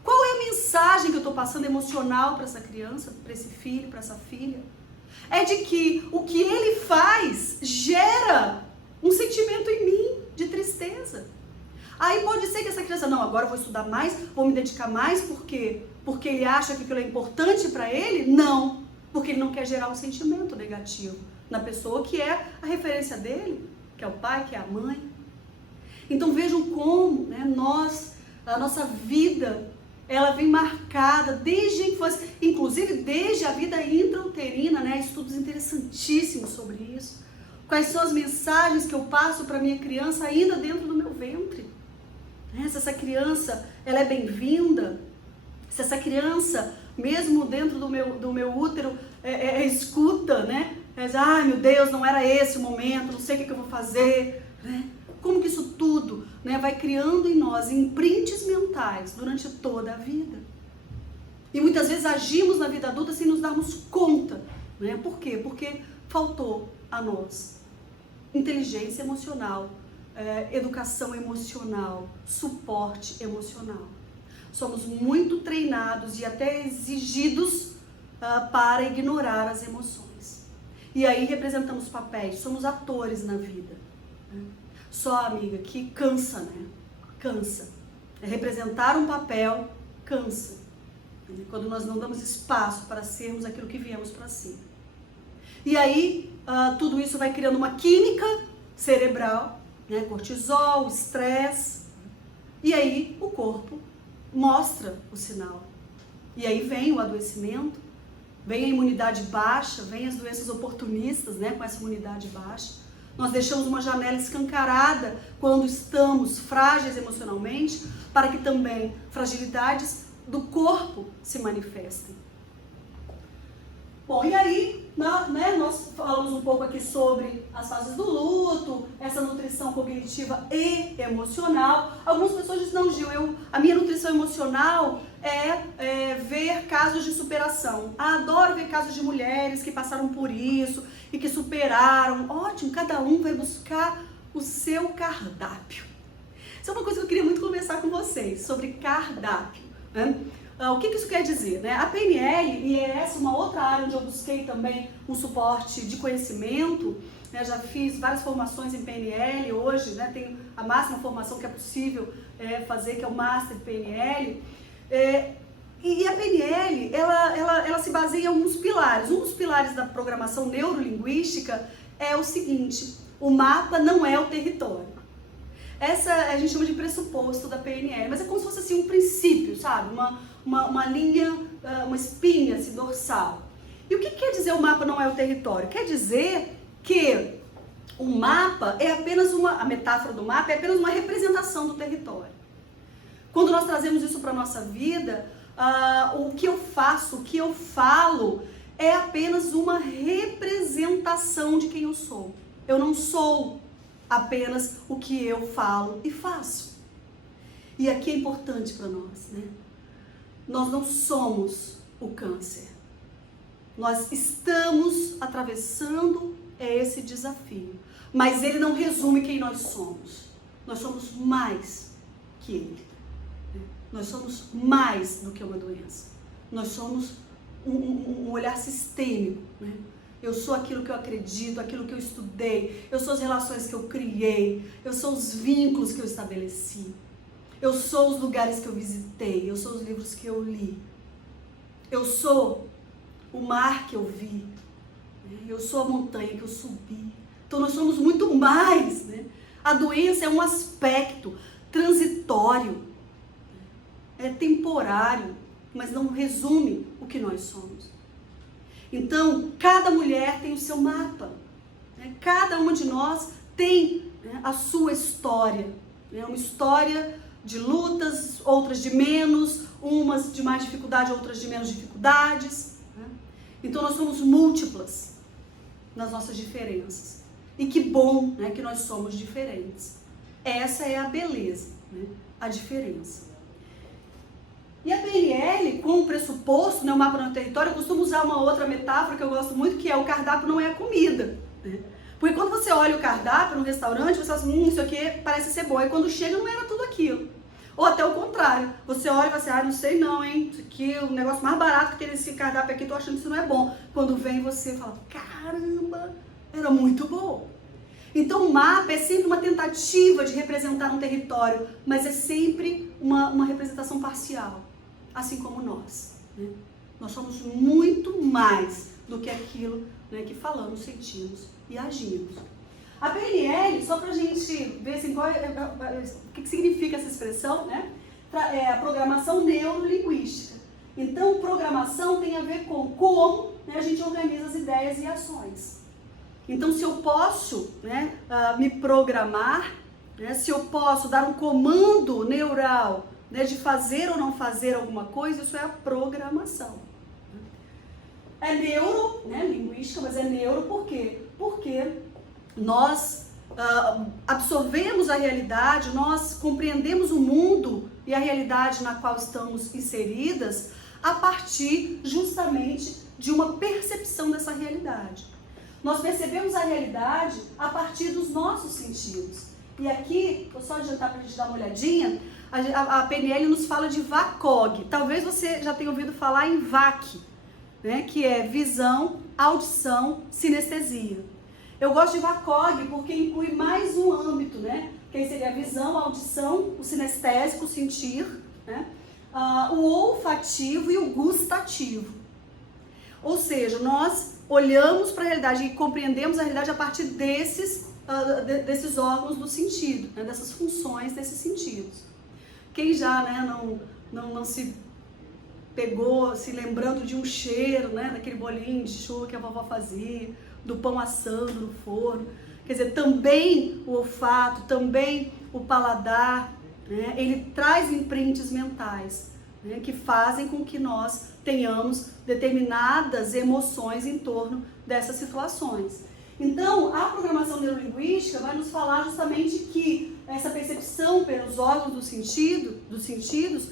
Qual é a mensagem que eu estou passando emocional para essa criança, para esse filho, para essa filha? É de que o que ele faz gera um sentimento em mim de tristeza. Aí pode ser que essa criança, não, agora eu vou estudar mais, vou me dedicar mais, porque ele acha que aquilo é importante para ele? Não, porque ele não quer gerar um sentimento negativo na pessoa que é a referência dele, que é o pai, que é a mãe. Então vejam como, né, a nossa vida, ela vem marcada desde a infância, inclusive desde a vida intrauterina, né, estudos interessantíssimos sobre isso. Quais são as mensagens que eu passo para minha criança ainda dentro do meu ventre? Se essa criança ela é bem-vinda, se essa criança, mesmo dentro do meu útero, escuta, né? Ai, meu Deus, não era esse o momento, não sei o que eu vou fazer, né? Como que isso tudo, né, vai criando em nós imprints mentais durante toda a vida. E muitas vezes agimos na vida adulta sem nos darmos conta, né? Por quê? Porque faltou a nós inteligência emocional, educação emocional, suporte emocional. Somos muito treinados e até exigidos para ignorar as emoções. E aí representamos papéis, somos atores na vida. Né? Só, amiga, que cansa, né? Cansa. Representar um papel cansa. Né? Quando nós não damos espaço para sermos aquilo que viemos para ser. E aí, tudo isso vai criando uma química cerebral, né? Cortisol, estresse. E aí, o corpo mostra o sinal. E aí vem o adoecimento, vem a imunidade baixa, vem as doenças oportunistas, né? Com essa imunidade baixa. Nós deixamos uma janela escancarada quando estamos frágeis emocionalmente, para que também fragilidades do corpo se manifestem. Bom, e aí, né, nós falamos um pouco aqui sobre as fases do luto, essa nutrição cognitiva e emocional. Algumas pessoas dizem, não, Gil, a minha nutrição emocional é ver casos de superação. Adoro ver casos de mulheres que passaram por isso e que superaram. Ótimo, cada um vai buscar o seu cardápio. Isso é uma coisa que eu queria muito conversar com vocês, sobre cardápio, né? O que isso quer dizer? Né? A PNL, e é essa uma outra área onde eu busquei também um suporte de conhecimento, né? Já fiz várias formações em PNL, hoje, né, tenho a máxima formação que é possível fazer, que é o Master de PNL. E a PNL, ela se baseia em alguns pilares. Um dos pilares da programação neurolinguística é o seguinte: o mapa não é o território. Essa a gente chama de pressuposto da PNL, mas é como se fosse assim um princípio, sabe? Uma linha, uma espinha assim, dorsal. E o que quer dizer o mapa não é o território? Quer dizer que o mapa é apenas a metáfora do mapa é apenas uma representação do território. Quando nós trazemos isso para a nossa vida, o que eu faço, o que eu falo, é apenas uma representação de quem eu sou. Eu não sou apenas o que eu falo e faço. E aqui é importante para nós, né? Nós não somos o câncer. Nós estamos atravessando esse desafio. Mas ele não resume quem nós somos. Nós somos mais que ele. Nós somos mais do que uma doença. Nós somos um olhar sistêmico, né? Eu sou aquilo que eu acredito, aquilo que eu estudei, eu sou as relações que eu criei, eu sou os vínculos que eu estabeleci, eu sou os lugares que eu visitei, eu sou os livros que eu li, eu sou o mar que eu vi, eu sou a montanha que eu subi. Então nós somos muito mais, né? A doença é um aspecto transitório, é temporário, mas não resume o que nós somos. Então, cada mulher tem o seu mapa, né? Cada uma de nós tem, né, a sua história, né? Uma história de lutas, outras de menos, umas de mais dificuldade, outras de menos dificuldades, né? Então nós somos múltiplas nas nossas diferenças. E que bom, né, que nós somos diferentes. Essa é a beleza, né? A diferença. E a PNL, com o pressuposto, né, o mapa no território, eu costumo usar uma outra metáfora que eu gosto muito, que é o cardápio não é a comida, né? Porque quando você olha o cardápio no restaurante, você fala assim, isso aqui parece ser bom. E quando chega, não era tudo aquilo. Ou até o contrário, você olha e fala assim, não sei não, hein? Isso aqui é o negócio mais barato que tem nesse cardápio aqui, tô achando que isso não é bom. Quando vem, você fala, caramba, era muito bom. Então o mapa é sempre uma tentativa de representar um território, mas é sempre uma representação parcial. Assim como nós, né? Nós somos muito mais do que aquilo, né, que falamos, sentimos e agimos. A PNL, só para a gente ver assim, o que significa essa expressão, né? É a programação neurolinguística. Então, programação tem a ver com como, né, a gente organiza as ideias e ações. Então, se eu posso, né, me programar, né, se eu posso dar um comando neural, né, de fazer ou não fazer alguma coisa, isso é a programação. é neuro, né, linguística, mas é neuro por quê? Porque nós absorvemos a realidade, nós compreendemos o mundo e a realidade na qual estamos inseridas a partir justamente de uma percepção dessa realidade. Nós percebemos a realidade a partir dos nossos sentidos. E aqui, vou só adiantar para a gente dar uma olhadinha, a PNL nos fala de VACOG. Talvez você já tenha ouvido falar em VAC, né, que é visão, audição, sinestesia. Eu gosto de VACOG porque inclui mais um âmbito, né? Que aí seria a visão, a audição, o sinestésico, o sentir, né? O olfativo e o gustativo. Ou seja, nós olhamos para a realidade e compreendemos a realidade a partir desses órgãos do sentido, né? Dessas funções, desses sentidos. Quem já, né, não se pegou se lembrando de um cheiro, né, daquele bolinho de chuva que a vovó fazia, do pão assando no forno. Quer dizer, também o olfato, também o paladar, né, ele traz imprints mentais, né, que fazem com que nós tenhamos determinadas emoções em torno dessas situações. Então, a programação neurolinguística vai nos falar justamente que essa percepção pelos órgãos dos sentidos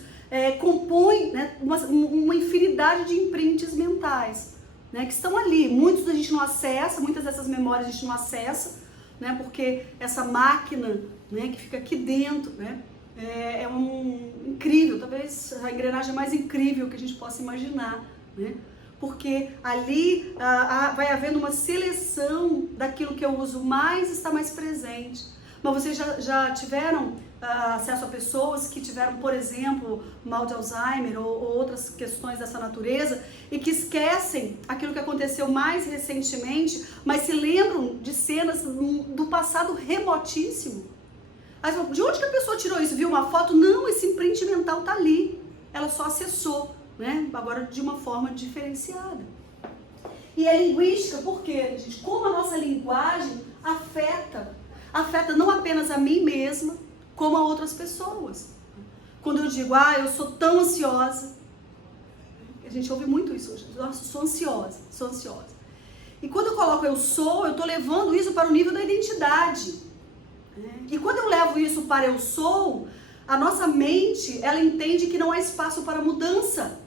compõe, né, uma infinidade de imprints mentais, né, que estão ali. Muitos a gente não acessa, muitas dessas memórias a gente não acessa, né, porque essa máquina, né, que fica aqui dentro, né, incrível, talvez a engrenagem mais incrível que a gente possa imaginar, né, porque ali vai havendo uma seleção daquilo que eu uso mais, está mais presente. Mas vocês já tiveram acesso a pessoas que tiveram, por exemplo, mal de Alzheimer ou outras questões dessa natureza e que esquecem aquilo que aconteceu mais recentemente, mas se lembram de cenas do passado remotíssimo? De onde que a pessoa tirou isso? Viu uma foto? Não, esse imprint mental está ali. Ela só acessou, né? Agora de uma forma diferenciada. E é linguística porque, gente, como a nossa linguagem afeta não apenas a mim mesma, como a outras pessoas. Quando eu digo, eu sou tão ansiosa, a gente ouve muito isso hoje, nossa, sou ansiosa. E quando eu coloco eu estou levando isso para o nível da identidade. E quando eu levo isso para eu sou, a nossa mente, ela entende que não há espaço para mudança.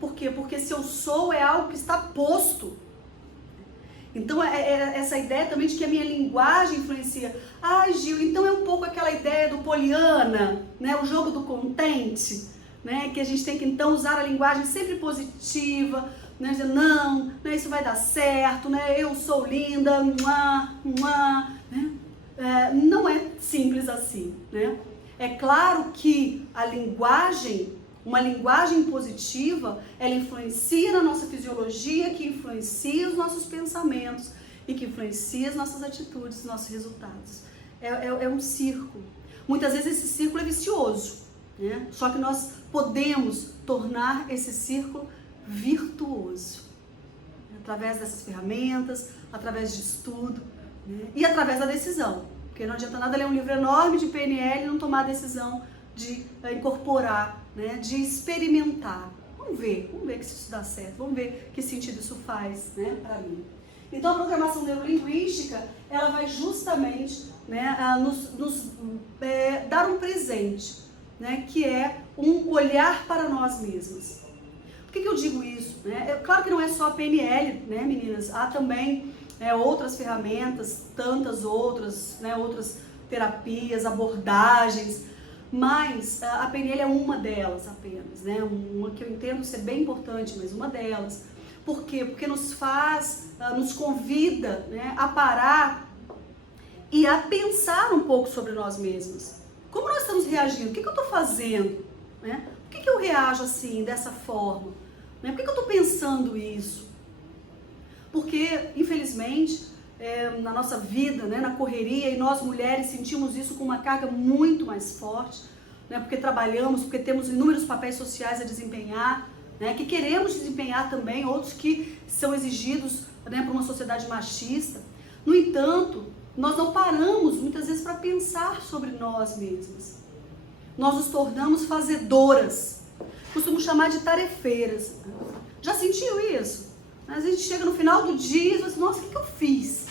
Por quê? Porque se eu sou é algo que está posto. Então, essa ideia também de que a minha linguagem influencia. Gil, então é um pouco aquela ideia do Poliana, né? O jogo do contente, né? Que a gente tem que, então, usar a linguagem sempre positiva, né? Dizer, não, né? Isso vai dar certo, né? Eu sou linda, né? Não é simples assim, né? É claro que a linguagem, uma linguagem positiva, ela influencia na nossa fisiologia, que influencia os nossos pensamentos e que influencia as nossas atitudes, os nossos resultados. É um círculo. Muitas vezes esse círculo é vicioso, né? Só que nós podemos tornar esse círculo virtuoso. Através dessas ferramentas, através de estudo, né? E através da decisão. Porque não adianta nada ler um livro enorme de PNL e não tomar a decisão de incorporar, né, de experimentar. Vamos ver que se isso dá certo, vamos ver que sentido isso faz, né, para mim. Então a programação neurolinguística, ela vai justamente, né, nos dar um presente, né, que é um olhar para nós mesmos. Por que eu digo isso? Né? Claro que não é só a PNL, né, meninas, há também outras ferramentas, tantas outras, né, outras terapias, abordagens, mas a PNL é uma delas apenas, né? Uma que eu entendo ser bem importante, mas uma delas. Por quê? Porque nos convida, né, a parar e a pensar um pouco sobre nós mesmos. Como nós estamos reagindo? O que eu estou fazendo? Né? Por que eu reajo assim, dessa forma? Né? Por que eu estou pensando isso? Porque, infelizmente, na nossa vida, né, na correria, e nós mulheres sentimos isso com uma carga muito mais forte, né, porque trabalhamos, porque temos inúmeros papéis sociais a desempenhar, né, que queremos desempenhar também, outros que são exigidos, né, por uma sociedade machista. No entanto, nós não paramos muitas vezes para pensar sobre nós mesmas. Nós nos tornamos fazedoras, costumo chamar de tarefeiras. Já sentiu isso? Às vezes a gente chega no final do dia e fala assim, nossa, o que eu fiz?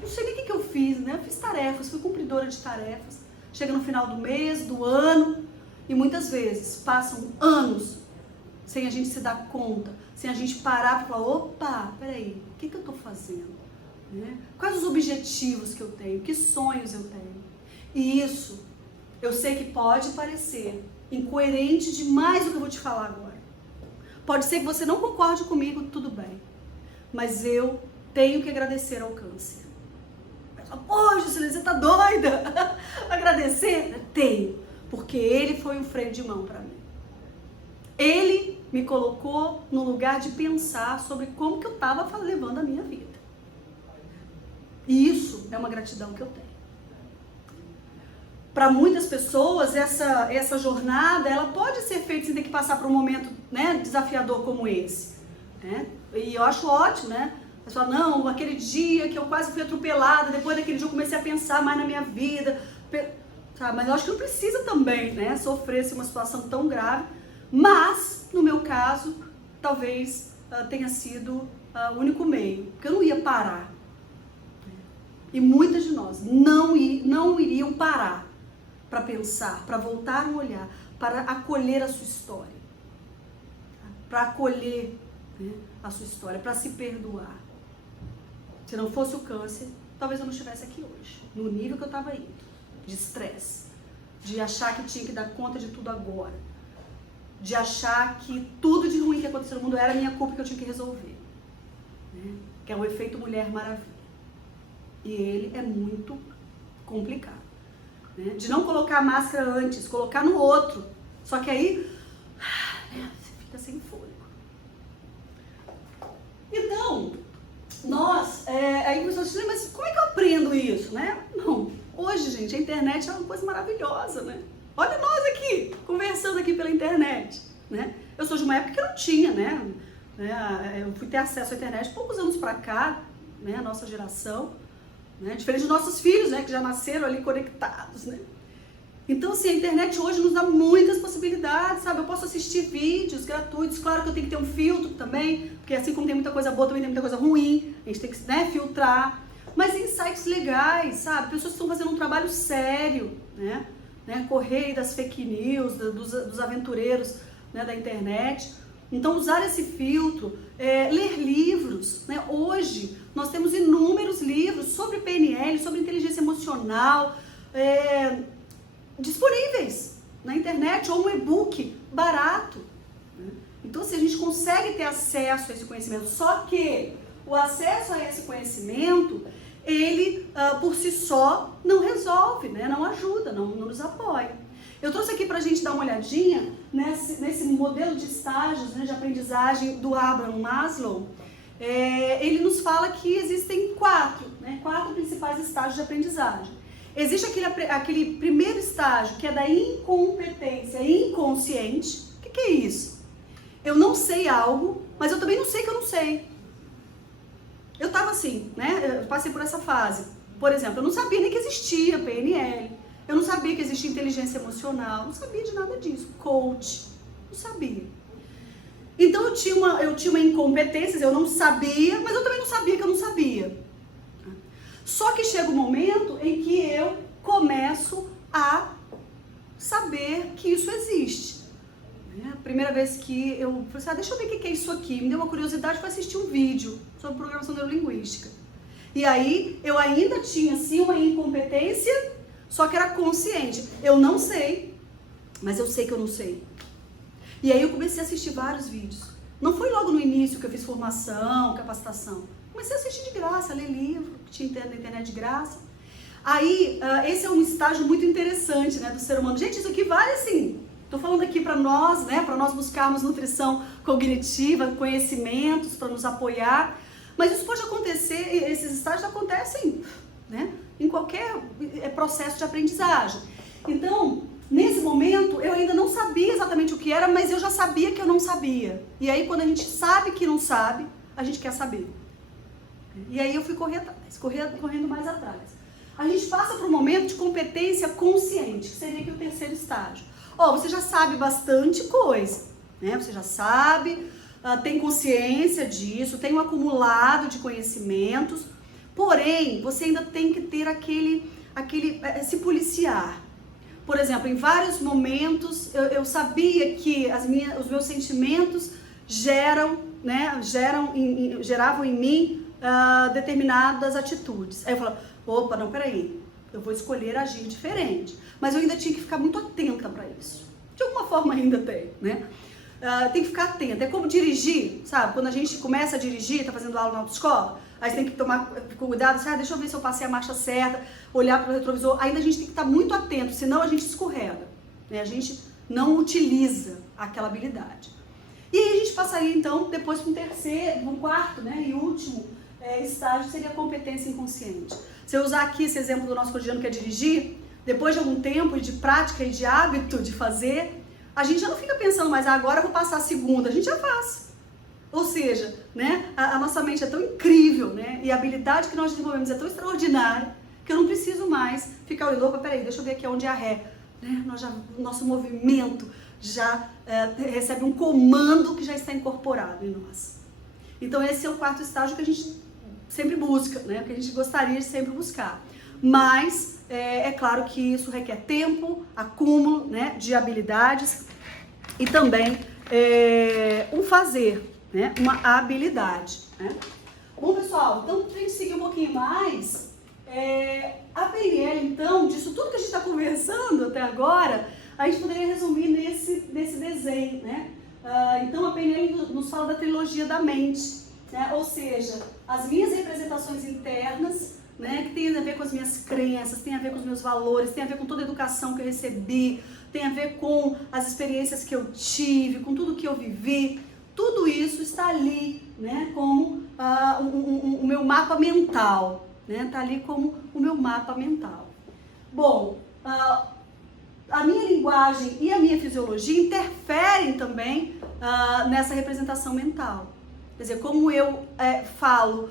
Não sei nem o que eu fiz, né? Eu fiz tarefas, fui cumpridora de tarefas. Chega no final do mês, do ano, e muitas vezes passam anos sem a gente se dar conta, sem a gente parar e falar, opa, peraí, o que eu estou fazendo? Né? Quais os objetivos que eu tenho? Que sonhos eu tenho? E isso, eu sei que pode parecer incoerente demais o que eu vou te falar agora. Pode ser que você não concorde comigo, tudo bem. Mas eu tenho que agradecer ao câncer. Pô, Juscelina, você tá doida? Agradecer? Tenho. Porque ele foi um freio de mão para mim. Ele me colocou no lugar de pensar sobre como que eu estava levando a minha vida. E isso é uma gratidão que eu tenho. Para muitas pessoas, essa jornada, ela pode ser feita sem ter que passar por um momento, né, desafiador como esse. Né? E eu acho ótimo, né? A pessoa, não, aquele dia que eu quase fui atropelada, depois daquele dia eu comecei a pensar mais na minha vida. Mas eu acho que não precisa também, né, sofrer uma situação tão grave. Mas, no meu caso, talvez tenha sido o único meio, porque eu não ia parar. E muitas de nós não iriam parar para pensar, para voltar a olhar, para acolher a sua história, para acolher, né, a sua história, para se perdoar. Se não fosse o câncer, talvez eu não estivesse aqui hoje, no nível que eu estava indo, de estresse, de achar que tinha que dar conta de tudo agora, de achar que tudo de ruim que aconteceu no mundo era minha culpa que eu tinha que resolver, né? Que é o efeito Mulher Maravilha. E ele é muito complicado, né? De não colocar a máscara antes, colocar no outro. Só que aí, né, você fica sem fôlego. Então, aí começou a dizer, mas como é que eu aprendo isso, né? Não, hoje, gente, a internet é uma coisa maravilhosa, né? Olha nós aqui, conversando aqui pela internet, né? Eu sou de uma época que não tinha, né? Eu fui ter acesso à internet poucos anos pra cá, né? A nossa geração. Né? Diferente dos nossos filhos, né, que já nasceram ali conectados, né? Então, assim, a internet hoje nos dá muitas possibilidades, sabe? Eu posso assistir vídeos gratuitos, claro que eu tenho que ter um filtro também, porque assim como tem muita coisa boa, também tem muita coisa ruim, a gente tem que, né, filtrar. Mas insights legais, sabe? Pessoas que estão fazendo um trabalho sério, né? Correr das fake news, dos aventureiros, né, da internet. Então, usar esse filtro, ler livros, né? Hoje, nós temos inúmeros livros sobre PNL, sobre inteligência emocional, disponíveis na internet, ou um e-book barato. Né? Então, se a gente consegue ter acesso a esse conhecimento, só que o acesso a esse conhecimento, ele, por si só, não resolve, né? Não ajuda, não nos apoia. Eu trouxe aqui para a gente dar uma olhadinha nesse modelo de estágios, né, de aprendizagem do Abraham Maslow. Ele nos fala que existem quatro principais estágios de aprendizagem. Existe aquele primeiro estágio, que é da incompetência inconsciente. O que é isso? Eu não sei algo, mas eu também não sei que eu não sei. Eu estava assim, né? Eu passei por essa fase. Por exemplo, eu não sabia nem que existia PNL. Eu não sabia que existia inteligência emocional. Não sabia de nada disso. Coach. Não sabia. Então eu tinha uma incompetência, eu não sabia, mas eu também não sabia que eu não sabia. Só que chega um momento em que eu começo a saber que isso existe. A primeira vez que eu falei assim, deixa eu ver o que é isso aqui. Me deu uma curiosidade para assistir um vídeo sobre programação neurolinguística. E aí eu ainda tinha assim uma incompetência, só que era consciente. Eu não sei, mas eu sei que eu não sei. E aí eu comecei a assistir vários vídeos. Não foi logo no início que eu fiz formação, capacitação. Comecei a assistir de graça, a ler livro, que tinha na internet de graça. Aí, esse é um estágio muito interessante, né, do ser humano. Gente, isso aqui vale assim. Estou falando aqui para nós, né, para nós buscarmos nutrição cognitiva, conhecimentos para nos apoiar. Mas isso pode acontecer, esses estágios acontecem, né, em qualquer processo de aprendizagem. Então, nesse momento, eu ainda não sabia exatamente o que era, mas eu já sabia que eu não sabia. E aí, quando a gente sabe que não sabe, a gente quer saber. E aí eu fui correndo mais atrás. A gente passa por um momento de competência consciente, que seria aqui o terceiro estágio. Você já sabe bastante coisa, né? Você já sabe tem consciência disso, tem um acumulado de conhecimentos, porém, você ainda tem que ter se policiar. Por exemplo, em vários momentos eu sabia que os meus sentimentos geravam em mim determinadas atitudes. Aí eu falava, opa, não, peraí, eu vou escolher agir diferente. Mas eu ainda tinha que ficar muito atenta para isso. De alguma forma ainda tem, né? Tem que ficar atenta. É como dirigir, sabe? Quando a gente começa a dirigir, tá fazendo aula na autoescola, aí você tem que tomar cuidado, assim, deixa eu ver se eu passei a marcha certa, olhar para o retrovisor. Ainda a gente tem que estar muito atento, senão a gente escorrega, né? A gente não utiliza aquela habilidade. E aí a gente passaria, então, depois para um quarto, né, e último estágio, seria a competência inconsciente. Se eu usar aqui esse exemplo do nosso cotidiano, que é dirigir, depois de algum tempo de prática e de hábito de fazer, a gente já não fica pensando mais, agora eu vou passar a segunda, a gente já faz. Ou seja, né, a nossa mente é tão incrível, né, e a habilidade que nós desenvolvemos é tão extraordinária, que eu não preciso mais ficar olhando, opa, peraí, deixa eu ver aqui onde é a ré. Né? Nosso movimento já recebe um comando que já está incorporado em nós. Então esse é o quarto estágio que a gente sempre busca, né, que a gente gostaria de sempre buscar. Mas é claro que isso requer tempo, acúmulo, né, de habilidades e também um fazer, né, uma habilidade. Né? Bom, pessoal, então para a gente seguir um pouquinho mais, a PNL, então, disso tudo que a gente está conversando até agora, a gente poderia resumir nesse desenho. Né? Então a PNL nos fala da trilogia da mente, né? Ou seja, as minhas representações internas, né, que tem a ver com as minhas crenças, tem a ver com os meus valores, tem a ver com toda a educação que eu recebi, tem a ver com as experiências que eu tive, com tudo que eu vivi. Tudo isso está ali, né, como o meu mapa mental, né, está ali como o meu mapa mental. Bom, a minha linguagem e a minha fisiologia interferem também nessa representação mental. Quer dizer, como eu falo,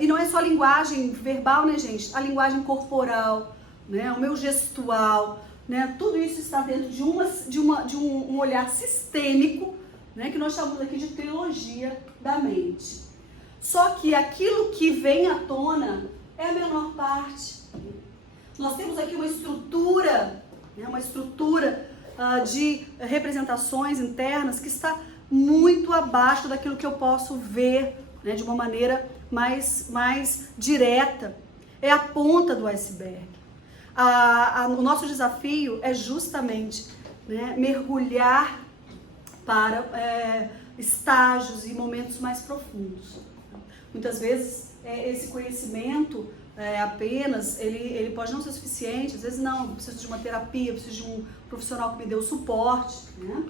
e não é só a linguagem verbal, né, gente? A linguagem corporal, né, o meu gestual, né, tudo isso está dentro de um olhar sistêmico, né, que nós chamamos aqui de trilogia da mente. Só que aquilo que vem à tona é a menor parte. Nós temos aqui uma estrutura, né, de representações internas que está muito abaixo daquilo que eu posso ver, né, de uma maneira mais direta. É a ponta do iceberg. O nosso desafio é justamente, né, mergulhar para estágios e momentos mais profundos. Muitas vezes esse conhecimento apenas, ele pode não ser suficiente, às vezes não, eu preciso de uma terapia, eu preciso de um profissional que me dê o suporte, né?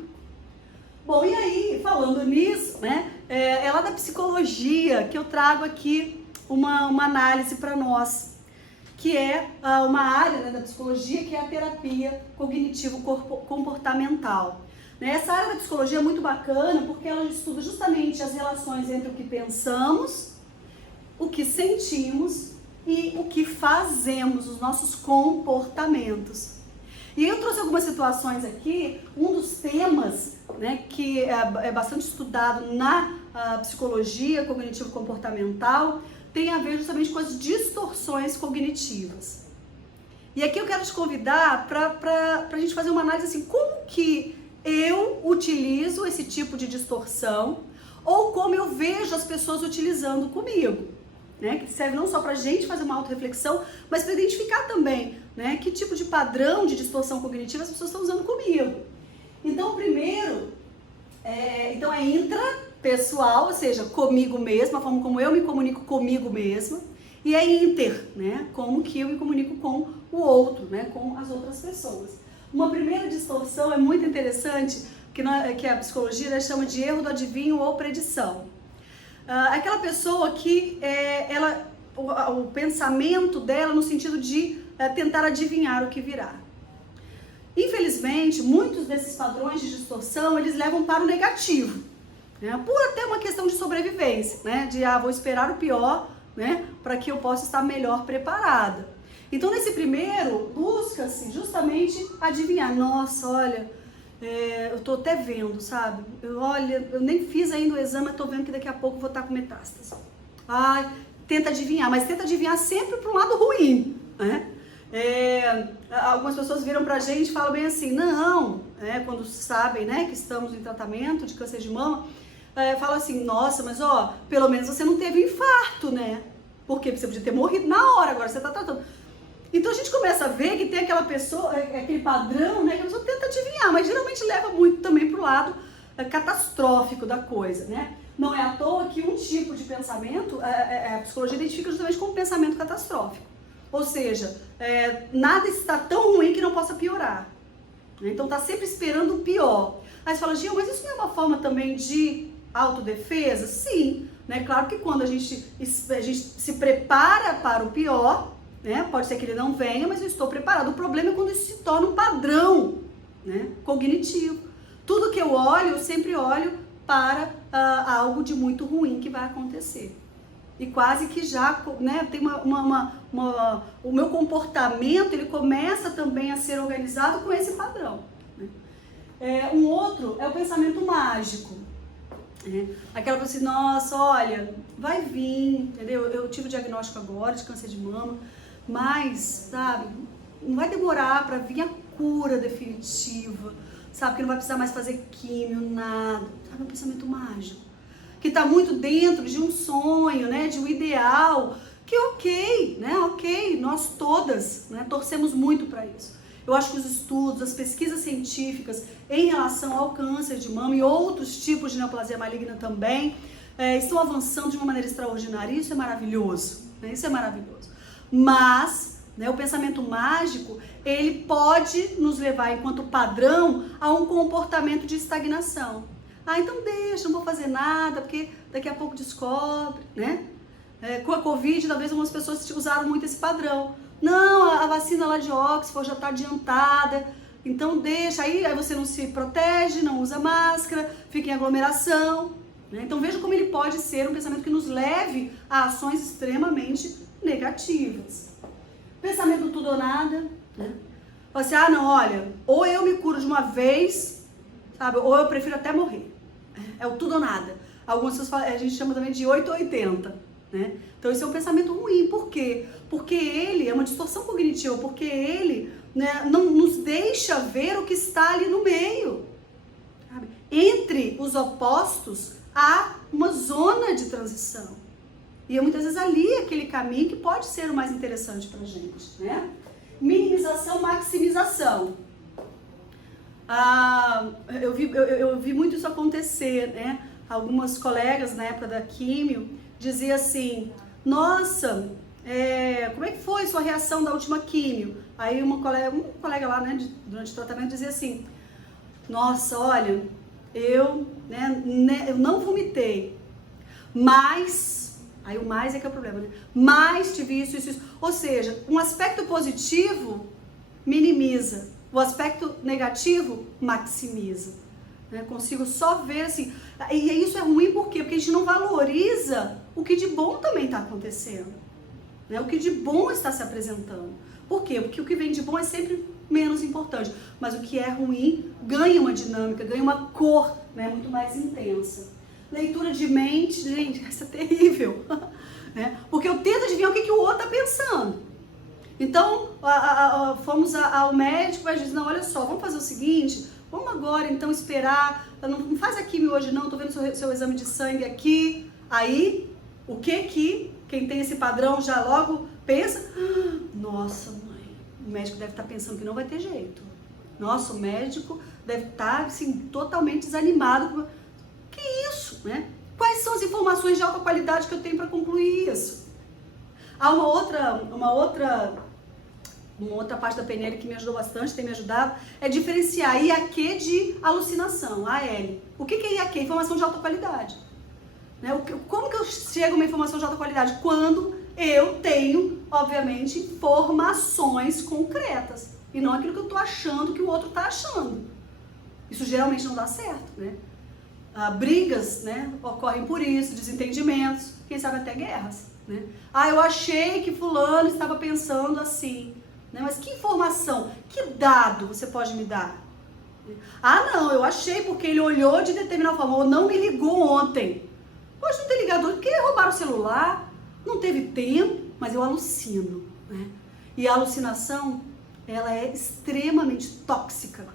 Bom, e aí, falando nisso, né, é lá da psicologia que eu trago aqui uma análise para nós, que é uma área, né, da psicologia, que é a terapia cognitivo-comportamental. Essa área da psicologia é muito bacana porque ela estuda justamente as relações entre o que pensamos, o que sentimos e o que fazemos, os nossos comportamentos. E eu trouxe algumas situações aqui. Um dos temas, né, que é bastante estudado na psicologia cognitivo-comportamental tem a ver justamente com as distorções cognitivas. E aqui eu quero te convidar para a gente fazer uma análise assim, como que eu utilizo esse tipo de distorção ou como eu vejo as pessoas utilizando comigo. Né, que serve não só para a gente fazer uma autorreflexão, mas para identificar também, né, que tipo de padrão de distorção cognitiva as pessoas estão usando comigo. Então, primeiro, é intrapessoal, ou seja, comigo mesma, a forma como eu me comunico comigo mesma, e é inter, né, como que eu me comunico com o outro, né, com as outras pessoas. Uma primeira distorção é muito interessante, que a psicologia chama de erro do adivinho ou predição. Aquela pessoa que o pensamento dela no sentido de tentar adivinhar o que virá. Infelizmente, muitos desses padrões de distorção, eles levam para o negativo, né? Por até uma questão de sobrevivência, né? De vou esperar o pior, né? Para que eu possa estar melhor preparada. Então, nesse primeiro, busca-se justamente adivinhar. Nossa, olha, eu tô até vendo, sabe? Olha, eu nem fiz ainda o exame, mas tô vendo que daqui a pouco eu vou estar com metástase. Ai, tenta adivinhar, mas tenta adivinhar sempre para um lado ruim, né? Algumas pessoas viram pra gente e falam bem assim, não, quando sabem, né, que estamos em tratamento de câncer de mama, falam assim, nossa, mas ó, pelo menos você não teve infarto, né? Porque você podia ter morrido na hora, agora você tá tratando. Então a gente começa a ver que tem aquela pessoa, aquele padrão, né, que a pessoa tenta adivinhar, mas geralmente leva muito também pro lado catastrófico da coisa, né? Não é à toa que um tipo de pensamento, a psicologia identifica justamente como pensamento catastrófico. Ou seja, nada está tão ruim que não possa piorar. Então tá sempre esperando o pior. Aí você fala, Gil, mas isso não é uma forma também de autodefesa? Sim, né? Claro que quando a gente se prepara para o pior, né? Pode ser que ele não venha, mas eu estou preparado. O problema é quando isso se torna um padrão, né, cognitivo. Tudo que eu olho, eu sempre olho para algo de muito ruim que vai acontecer. E quase que já, né, tem o meu comportamento, ele começa também a ser organizado com esse padrão, né? Um outro é o pensamento mágico, né? Aquela coisa assim, nossa, olha, vai vir, entendeu? Eu tive o diagnóstico agora de câncer de mama, mas, sabe, não vai demorar para vir a cura definitiva, sabe, que não vai precisar mais fazer químio, nada, sabe, é um pensamento mágico que está muito dentro de um sonho, né, de um ideal, que ok, né, ok, nós todas, né, torcemos muito para isso. Eu acho que os estudos, as pesquisas científicas em relação ao câncer de mama e outros tipos de neoplasia maligna também, estão avançando de uma maneira extraordinária, e isso é maravilhoso, né, isso é maravilhoso. Mas, né, o pensamento mágico, ele pode nos levar, enquanto padrão, a um comportamento de estagnação. Ah, então deixa, não vou fazer nada, porque daqui a pouco descobre, né? Com a Covid, talvez algumas pessoas usaram muito esse padrão. Não, a vacina lá de Oxford já está adiantada, então deixa, aí você não se protege, não usa máscara, fica em aglomeração, né? Então veja como ele pode ser um pensamento que nos leve a ações extremamente negativas. Pensamento tudo ou nada, né? Fala assim, não, olha, ou eu me curo de uma vez, sabe, ou eu prefiro até morrer. É o tudo ou nada. Algumas pessoas falam, a gente chama também de 8 ou 80, né? Então esse é um pensamento ruim. Por quê? Porque ele é uma distorção cognitiva, porque ele, né, não nos deixa ver o que está ali no meio. Sabe? Entre os opostos há uma zona de transição. E é muitas vezes ali aquele caminho que pode ser o mais interessante pra gente, né? Minimização, maximização. Eu vi muito isso acontecer, né? Algumas colegas na época da químio diziam assim, nossa, como é que foi sua reação da última químio? Aí um colega lá, né, durante o tratamento dizia assim, nossa, olha, eu não vomitei, mas, aí o mais é que é o problema, né? Mas tive isso. Ou seja, um aspecto positivo minimiza, o aspecto negativo maximiza, né? Consigo só ver assim, e isso é ruim por quê? Porque a gente não valoriza o que de bom também está acontecendo, né? O que de bom está se apresentando. Por quê? Porque o que vem de bom é sempre menos importante, mas o que é ruim ganha uma dinâmica, ganha uma cor, né, muito mais intensa. Leitura de mente, gente, isso é terrível, né? Porque eu tento adivinhar o que o outro está pensando. Então, fomos ao médico, mas diz, não, olha só, vamos fazer o seguinte, vamos agora então esperar, não faz a quimio hoje não, tô vendo seu exame de sangue aqui. Aí, o que quem tem esse padrão já logo pensa, nossa mãe, o médico deve estar pensando que não vai ter jeito. Nossa, o médico deve estar assim, totalmente desanimado. Que isso, né? Quais são as informações de alta qualidade que eu tenho para concluir isso? Há uma outra parte da PNL que me ajudou bastante, tem me ajudado, é diferenciar IAQ de alucinação, AL. O que é IAQ? Informação de alta qualidade. Né? Como que eu chego a uma informação de alta qualidade? Quando eu tenho, obviamente, informações concretas e não aquilo que eu estou achando que o outro está achando. Isso geralmente não dá certo, né? Brigas, né, ocorrem por isso, desentendimentos, quem sabe até guerras, né? Eu achei que fulano estava pensando assim, né? Mas que informação, que dado você pode me dar? Ah, não, eu achei porque ele olhou de determinada forma, ou não me ligou ontem. Pode não ter ligado ontem, porque roubaram o celular, não teve tempo, mas eu alucino, né? E a alucinação, ela é extremamente tóxica,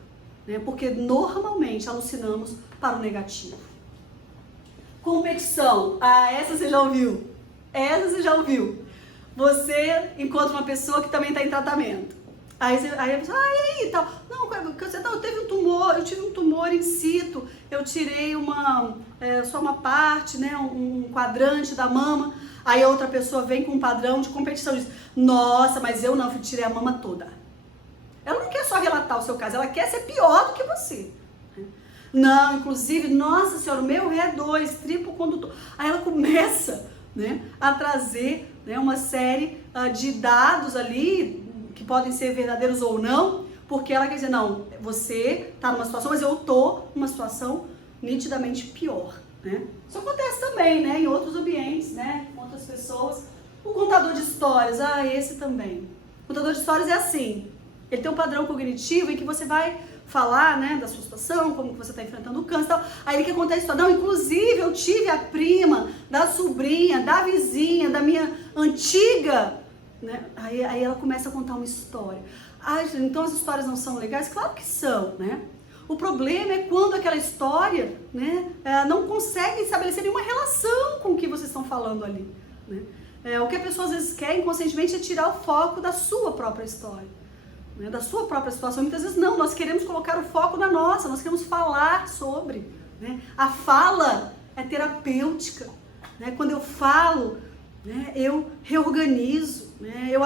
né? Porque normalmente alucinamos para o negativo. Competição, essa você já ouviu, essa você já ouviu. Você encontra uma pessoa que também está em tratamento. Aí a pessoa, e aí, tal. Não, eu tive um tumor in situ, eu tirei só uma parte, né, um quadrante da mama. Aí a outra pessoa vem com um padrão de competição e diz, nossa, mas eu não, eu tirei a mama toda. Ela não quer só relatar o seu caso, ela quer ser pior do que você. Não, inclusive, nossa senhora, o meu é 2, triplo condutor. Aí ela começa, né, a trazer, né, uma série de dados ali, que podem ser verdadeiros ou não, porque ela quer dizer, não, você está numa situação, mas eu estou numa situação nitidamente pior, né? Isso acontece também, né, em outros ambientes, né, com outras pessoas. O contador de histórias, esse também. O contador de histórias é assim, ele tem um padrão cognitivo em que você vai falar, né, da sua situação, como que você está enfrentando o câncer e tal. Aí ele quer contar a história. Não, inclusive eu tive a prima, da sobrinha, da vizinha, da minha antiga, né? Aí ela começa a contar uma história. Então as histórias não são legais? Claro que são, né? O problema é quando aquela história, né, não consegue estabelecer nenhuma relação com o que vocês estão falando ali, né? O que a pessoa às vezes quer inconscientemente é tirar o foco da sua própria história, né, da sua própria situação. Muitas vezes não, nós queremos colocar o foco na nossa, nós queremos falar sobre, né? A fala é terapêutica, né? Quando eu falo, né, eu reorganizo, né, eu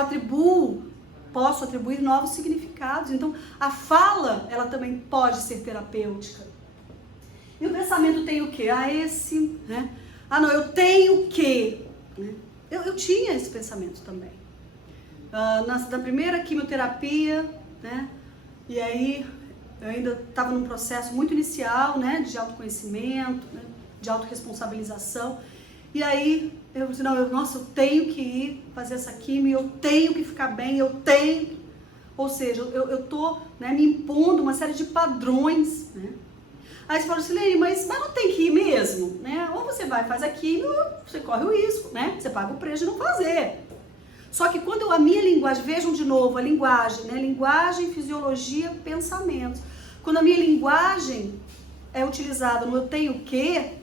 posso atribuir novos significados. Então, a fala, ela também pode ser terapêutica. E o pensamento tem o quê? Né? Não, eu tenho que. Né? Eu tinha esse pensamento também. Na primeira quimioterapia, né? E aí eu ainda estava num processo muito inicial, né, de autoconhecimento, né, de autorresponsabilização. E aí eu disse, nossa, eu tenho que ir fazer essa quimio, eu tenho que ficar bem, ou seja, eu tô, né, me impondo uma série de padrões, né? Aí você fala assim, Silene, mas não tem que ir mesmo, né? Ou você vai, faz a quimio, você corre o risco, né? Você paga o preço de não fazer. Só que quando a minha linguagem, vejam de novo a linguagem, né? Linguagem, fisiologia, pensamentos. Quando a minha linguagem é utilizada no eu tenho que,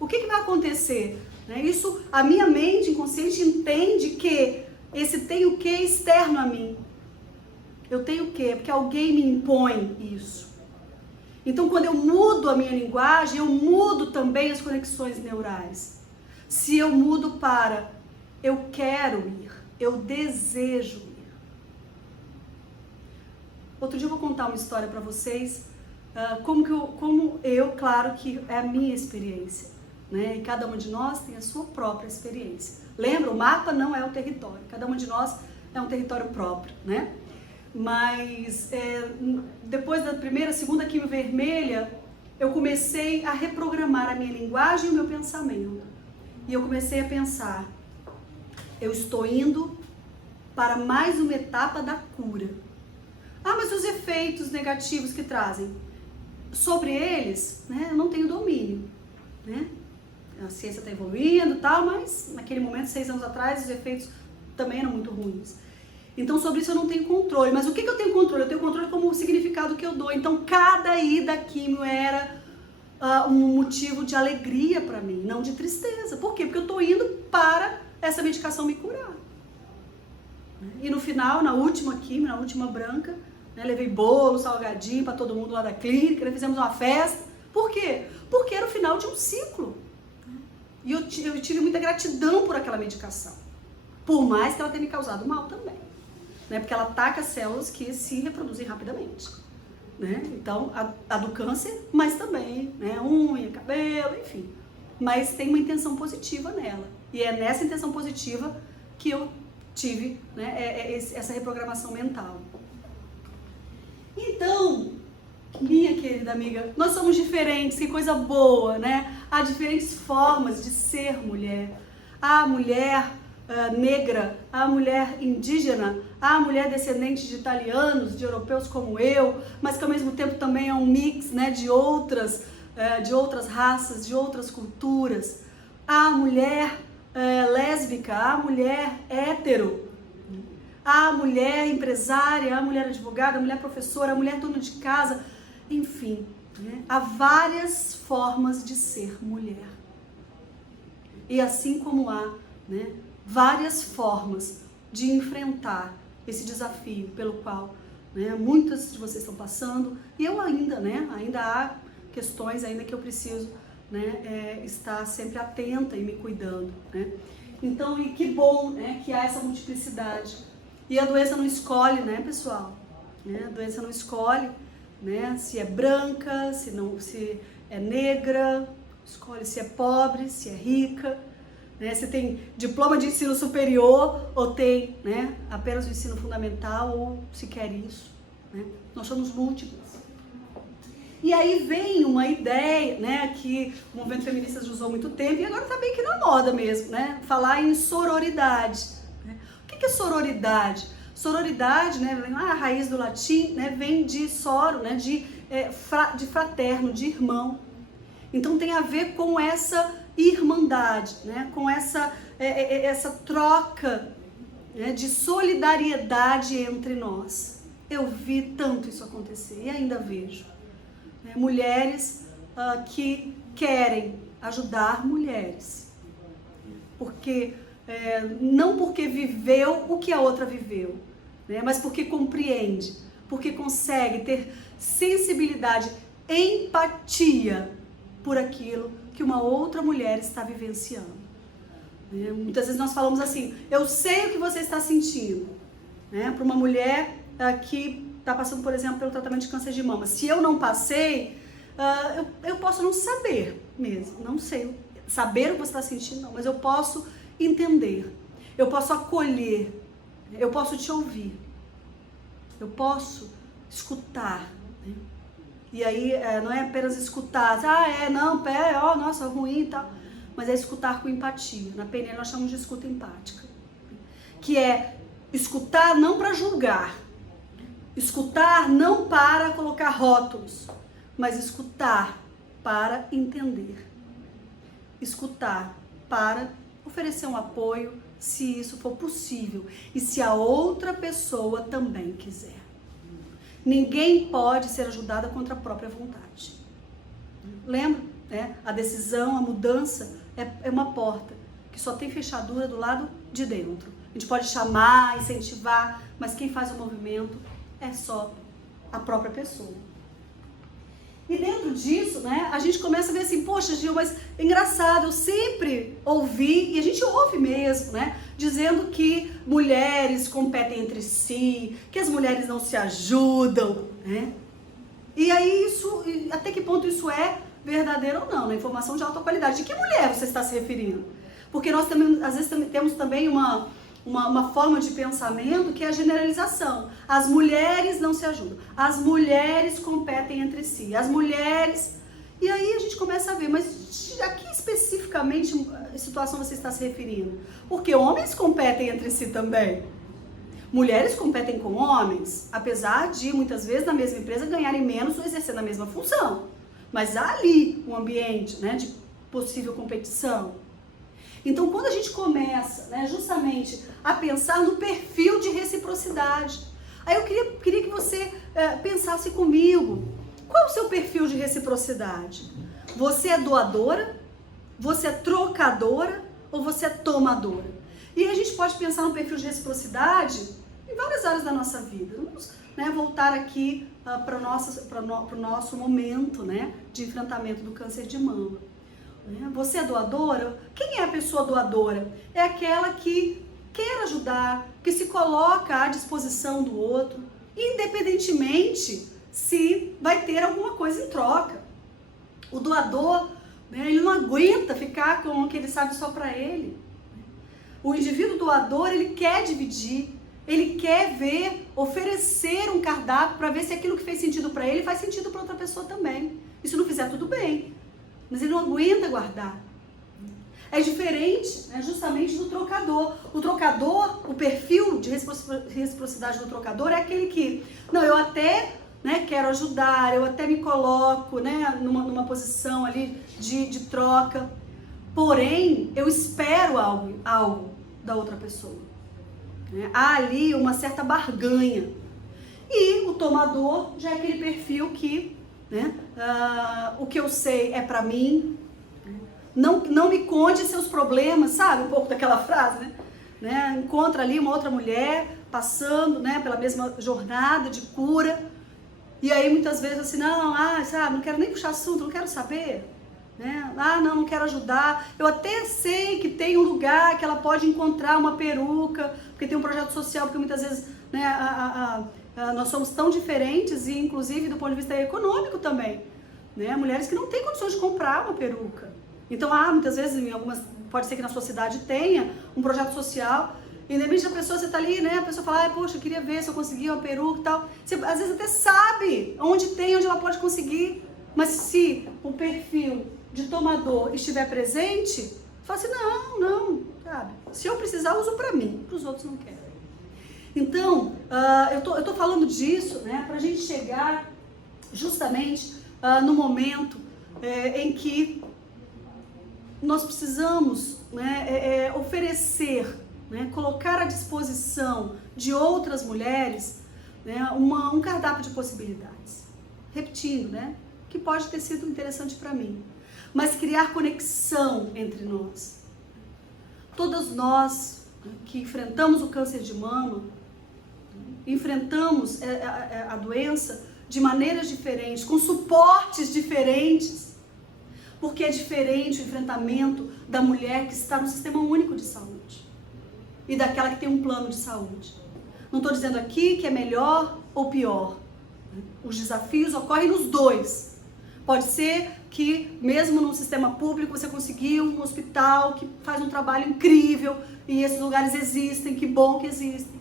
o que vai acontecer? Isso, a minha mente inconsciente entende que esse tenho que é externo a mim. Eu tenho que, porque alguém me impõe isso. Então, quando eu mudo a minha linguagem, eu mudo também as conexões neurais. Se eu mudo para eu quero ir, eu desejo ir. Outro dia eu vou contar uma história para vocês, claro que é a minha experiência, né? E cada um de nós tem a sua própria experiência. Lembra, o mapa não é o território, cada um de nós é um território próprio, né? Mas depois da primeira, segunda quimio vermelha, eu comecei a reprogramar a minha linguagem e o meu pensamento. E eu comecei a pensar, eu estou indo para mais uma etapa da cura. Mas os efeitos negativos que trazem, sobre eles, né, eu não tenho domínio, né? A ciência está evoluindo e tal, mas naquele momento, 6 anos atrás, os efeitos também eram muito ruins. Então, sobre isso eu não tenho controle. Mas o que eu tenho controle? Eu tenho controle como o significado que eu dou. Então, cada ida à quimio era um motivo de alegria para mim, não de tristeza. Por quê? Porque eu estou indo para essa medicação me curar. E no final, na última quimio, na última branca, né, levei bolo, salgadinho para todo mundo lá da clínica, fizemos uma festa. Por quê? Porque era o final de um ciclo. E eu tive muita gratidão por aquela medicação. Por mais que ela tenha me causado mal também. Né? Porque ela ataca células que se reproduzem rapidamente. Né? Então, a do câncer, mas também, né? Unha, cabelo, enfim. Mas tem uma intenção positiva nela. E é nessa intenção positiva que eu tive, né, essa reprogramação mental. Então, minha querida amiga, nós somos diferentes, que coisa boa, né? Há diferentes formas de ser mulher. A mulher negra a mulher indígena, a mulher descendente de italianos, de europeus como eu, mas que ao mesmo tempo também é um mix, né, de outras raças, de outras culturas, a mulher lésbica, a mulher hétero, a mulher empresária, a mulher advogada, a mulher professora, a mulher dona de casa, enfim, né? Há várias formas de ser mulher. E assim como há, né, várias formas de enfrentar esse desafio pelo qual, né, muitas de vocês estão passando, e eu ainda, né, ainda há questões ainda que eu preciso, né, estar sempre atenta e me cuidando, né? Então, e que bom, né, que há essa multiplicidade. E a doença não escolhe, né, pessoal? Né? A doença não escolhe, né, se é branca, se é negra, escolhe se é pobre, se é rica, né, se tem diploma de ensino superior ou tem, né, apenas o ensino fundamental ou se quer isso, né? Nós somos múltiplos. E aí vem uma ideia, né, que o movimento feminista usou há muito tempo e agora está bem que na moda mesmo, né, falar em sororidade. Né? O que é sororidade? Sororidade, né, a raiz do latim, né, vem de soro, né, de fraterno, de irmão. Então tem a ver com essa irmandade, né, com essa troca, né, de solidariedade entre nós. Eu vi tanto isso acontecer e ainda vejo. Né, mulheres que querem ajudar mulheres, porque não porque viveu o que a outra viveu, né, mas porque compreende, porque consegue ter sensibilidade, empatia por aquilo que uma outra mulher está vivenciando. Né? Muitas vezes nós falamos assim, eu sei o que você está sentindo, né, para uma mulher que está passando, por exemplo, pelo tratamento de câncer de mama. Se eu não passei, eu posso não saber mesmo, não sei saber o que você está sentindo, não, mas eu posso entender, eu posso acolher, eu posso te ouvir, eu posso escutar. Né? E aí não é apenas escutar, nossa, ruim e tal, mas é escutar com empatia. Na PNL nós chamamos de escuta empática, que é escutar não para julgar, escutar não para colocar rótulos, mas escutar para entender. Escutar para oferecer um apoio, se isso for possível. E se a outra pessoa também quiser. Ninguém pode ser ajudada contra a própria vontade. Lembra? Né? A decisão, a mudança é uma porta que só tem fechadura do lado de dentro. A gente pode chamar, incentivar, mas quem faz o movimento é só a própria pessoa. E dentro disso, né, a gente começa a ver assim, poxa, Gil, mas é engraçado, eu sempre ouvi, e a gente ouve mesmo, né, dizendo que mulheres competem entre si, que as mulheres não se ajudam, né? E aí isso, até que ponto isso é verdadeiro ou não, né? Informação de alta qualidade. De que mulher você está se referindo? Porque nós também, às vezes, temos também uma forma de pensamento que é a generalização. As mulheres não se ajudam, as mulheres competem entre si, as mulheres... E aí a gente começa a ver, mas a que especificamente situação você está se referindo? Porque homens competem entre si também. Mulheres competem com homens, apesar de muitas vezes na mesma empresa ganharem menos ou exercendo a mesma função. Mas há ali um ambiente, né, de possível competição. Então, quando a gente começa, né, justamente a pensar no perfil de reciprocidade, aí eu queria que você pensasse comigo, qual é o seu perfil de reciprocidade? Você é doadora? Você é trocadora? Ou você é tomadora? E aí a gente pode pensar no perfil de reciprocidade em várias áreas da nossa vida. Vamos, né, voltar aqui para o nosso momento, né, de enfrentamento do câncer de mama. Você é doadora? Quem é a pessoa doadora? É aquela que quer ajudar, que se coloca à disposição do outro, independentemente se vai ter alguma coisa em troca. O doador, né, ele não aguenta ficar com o que ele sabe só para ele. O indivíduo doador, ele quer dividir, ele quer ver, oferecer um cardápio para ver se aquilo que fez sentido para ele faz sentido para outra pessoa também. E se não fizer, tudo bem. Mas ele não aguenta guardar. É diferente, né, justamente do trocador. O trocador, o perfil de reciprocidade do trocador é aquele que, não, eu até, né, quero ajudar, eu até me coloco, né, numa posição ali de troca, porém eu espero algo da outra pessoa. Né? Há ali uma certa barganha. E o tomador já é aquele perfil que, né, o que eu sei é pra mim, não me conte seus problemas, sabe? Um pouco daquela frase, né? Encontra ali uma outra mulher passando, né, pela mesma jornada de cura, e aí muitas vezes assim, sabe, não quero nem puxar assunto, não quero saber, né? Não quero ajudar. Eu até sei que tem um lugar que ela pode encontrar uma peruca, porque tem um projeto social, porque muitas vezes, né, nós somos tão diferentes, e inclusive do ponto de vista econômico também, né? Mulheres que não têm condições de comprar uma peruca. Então, muitas vezes, pode ser que na sua cidade tenha um projeto social, e de repente a pessoa, você está ali, né? A pessoa fala, poxa, eu queria ver se eu conseguia uma peruca e tal. Você às vezes até sabe onde tem, onde ela pode conseguir, mas se o perfil de tomador estiver presente, fala assim, não, sabe? Se eu precisar, eu uso para mim, para os outros não quero. Então, eu tô falando disso, né, para a gente chegar justamente no momento em que nós precisamos, né, oferecer, né, colocar à disposição de outras mulheres, né, um cardápio de possibilidades. Repetindo, né, que pode ter sido interessante para mim, mas criar conexão entre nós. Todas nós, né, que enfrentamos o câncer de mama, enfrentamos a doença de maneiras diferentes, com suportes diferentes, porque é diferente o enfrentamento da mulher que está no Sistema Único de Saúde e daquela que tem um plano de saúde. Não estou dizendo aqui que é melhor ou pior. Os desafios ocorrem nos dois. Pode ser que mesmo no sistema público você conseguiu um hospital que faz um trabalho incrível e esses lugares existem, que bom que existem.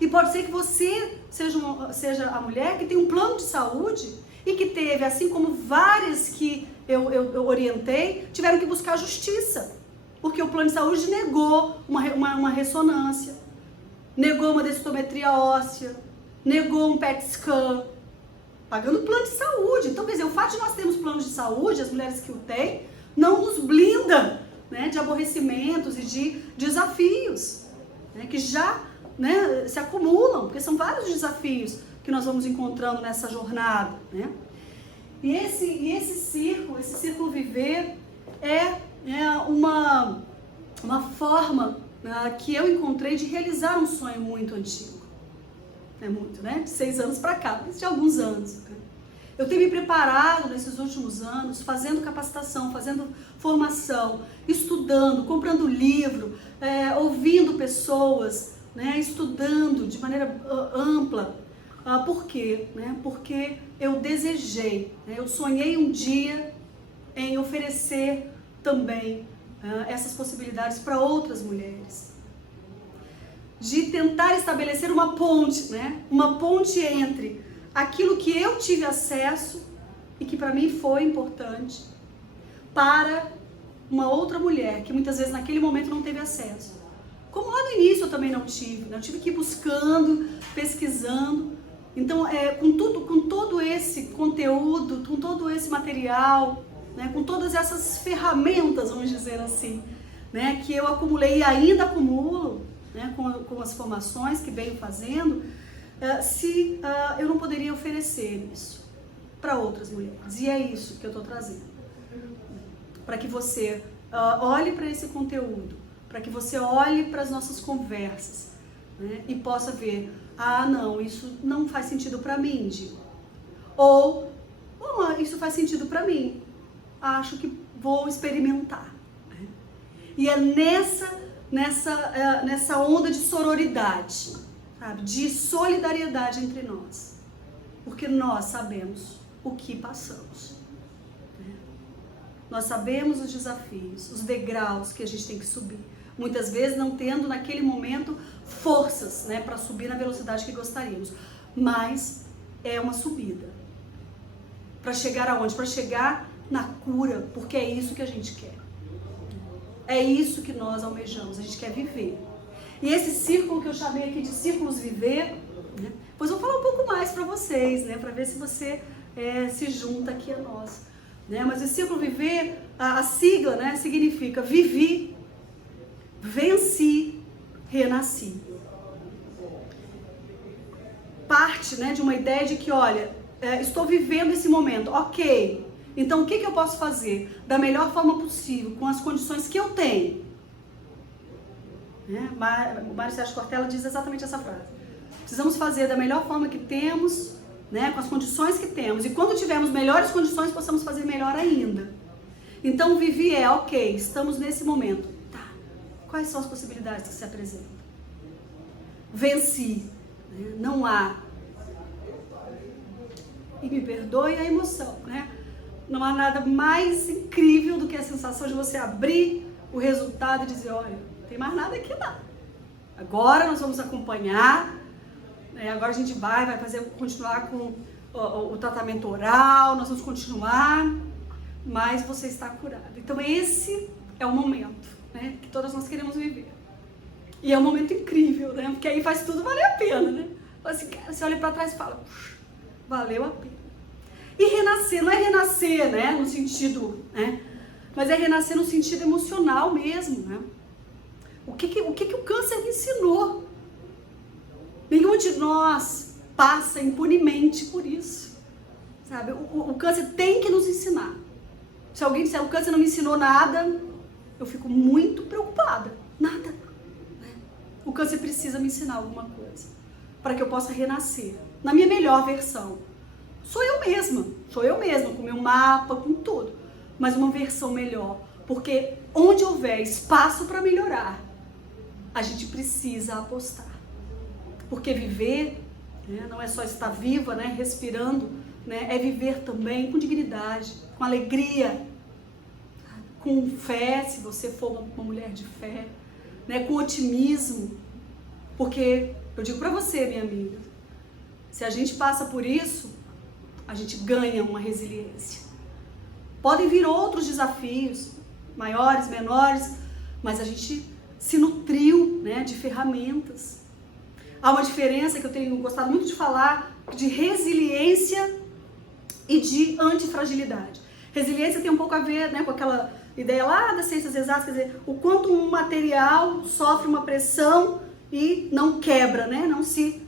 E pode ser que você seja a mulher que tem um plano de saúde e que teve, assim como várias que eu orientei, tiveram que buscar justiça, porque o plano de saúde negou uma ressonância, negou uma densitometria óssea, negou um PET scan, pagando plano de saúde. Então, quer dizer, o fato de nós termos planos de saúde, as mulheres que o têm, não nos blinda, né, de aborrecimentos e de desafios, né, que já, né, se acumulam, porque são vários desafios que nós vamos encontrando nessa jornada, né? E esse círculo viver é uma forma que eu encontrei de realizar um sonho muito antigo. Não é muito, né? De 6 anos para cá, mas de alguns anos. Eu tenho me preparado nesses últimos anos, fazendo capacitação, fazendo formação, estudando, comprando livro, ouvindo pessoas, né? Estudando de maneira ampla. Por quê? Porque eu desejei, né? Eu sonhei um dia em oferecer também essas possibilidades para outras mulheres. De tentar estabelecer uma ponte, né? Uma ponte entre aquilo que eu tive acesso e que para mim foi importante, para uma outra mulher que muitas vezes naquele momento não teve acesso. Como lá no início eu também não tive, né? Eu tive que ir buscando, pesquisando. Então, com todo esse conteúdo, com todo esse material, né, com todas essas ferramentas, vamos dizer assim, né, que eu acumulei e ainda acumulo, né, com as formações que venho fazendo, eu não poderia oferecer isso para outras mulheres. E é isso que eu estou trazendo. Para que você olhe para esse conteúdo, para que você olhe para as nossas conversas, né, e possa ver, não, isso não faz sentido para mim, Gil. Ou, isso faz sentido para mim. Acho que vou experimentar. E é nessa onda de sororidade, sabe? De solidariedade entre nós. Porque nós sabemos o que passamos. Nós sabemos os desafios, os degraus que a gente tem que subir. Muitas vezes não tendo naquele momento forças, né, para subir na velocidade que gostaríamos. Mas é uma subida. Para chegar aonde? Para chegar na cura, porque é isso que a gente quer. É isso que nós almejamos, a gente quer viver. E esse círculo que eu chamei aqui de círculos viver, né? Depois eu vou falar um pouco mais para vocês, né? Para ver se você se junta aqui a nós. Né? Mas o círculo viver, a sigla, né, significa vivi, venci, renasci. Parte, né, de uma ideia de que, olha, estou vivendo esse momento, ok, então o que eu posso fazer da melhor forma possível, com as condições que eu tenho? Né? Mário Sérgio Cortella diz exatamente essa frase. Precisamos fazer da melhor forma que temos, né, com as condições que temos, e quando tivermos melhores condições, possamos fazer melhor ainda. Então, vivi ok, estamos nesse momento. Tá, quais são as possibilidades que se apresentam? Venci, né? Não há, e me perdoe a emoção, né? Não há nada mais incrível do que a sensação de você abrir o resultado e dizer, olha, não tem mais nada aqui não. Agora nós vamos acompanhar, agora a gente vai continuar com o tratamento oral, nós vamos continuar, mas você está curado. Então esse é o momento, né, que todas nós queremos viver. E é um momento incrível, né, porque aí faz tudo valer a pena, né? Assim, cara, você olha para trás e fala, valeu a pena. E renascer, não é renascer, né, no sentido, né, mas é renascer no sentido emocional mesmo, né? O que o câncer me ensinou? Nenhum de nós passa impunemente por isso, sabe? O câncer tem que nos ensinar. Se alguém disser, o câncer não me ensinou nada, eu fico muito preocupada. Nada. Né? O câncer precisa me ensinar alguma coisa, para que eu possa renascer, na minha melhor versão. Sou eu mesma, com meu mapa, com tudo, mas uma versão melhor, porque onde houver espaço para melhorar, a gente precisa apostar. Porque viver, né, não é só estar viva, né, respirando, né, é viver também com dignidade, com alegria, com fé, se você for uma mulher de fé, né, com otimismo. Porque eu digo para você, minha amiga, se a gente passa por isso, a gente ganha uma resiliência. Podem vir outros desafios, maiores, menores, mas a gente se nutriu, né, de ferramentas. Há uma diferença que eu tenho gostado muito de falar, de resiliência e de antifragilidade. Resiliência tem um pouco a ver, né, com aquela ideia lá das ciências exatas, quer dizer, o quanto um material sofre uma pressão e não quebra, né, não se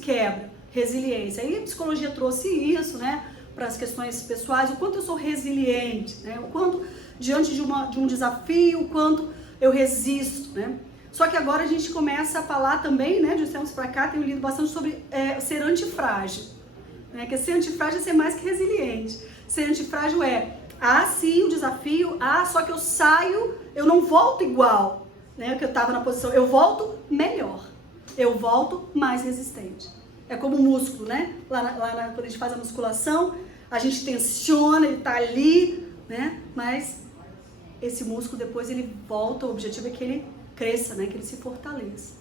quebra. Resiliência. Aí a psicologia trouxe isso, né, para as questões pessoais, o quanto eu sou resiliente, né, o quanto diante de um desafio, o quanto eu resisto, né. Só que agora a gente começa a falar também, né, de uns tempos para cá, tenho lido bastante sobre ser antifrágil. Né, que ser antifrágil é ser mais que resiliente. Ser antifrágil sim, o desafio, só que eu saio, eu não volto igual, né, que eu estava na posição, eu volto melhor, eu volto mais resistente. É como o músculo, né, quando a gente faz a musculação, a gente tensiona, ele está ali, né, mas esse músculo depois ele volta, o objetivo é que ele cresça, né? Que ele se fortaleça.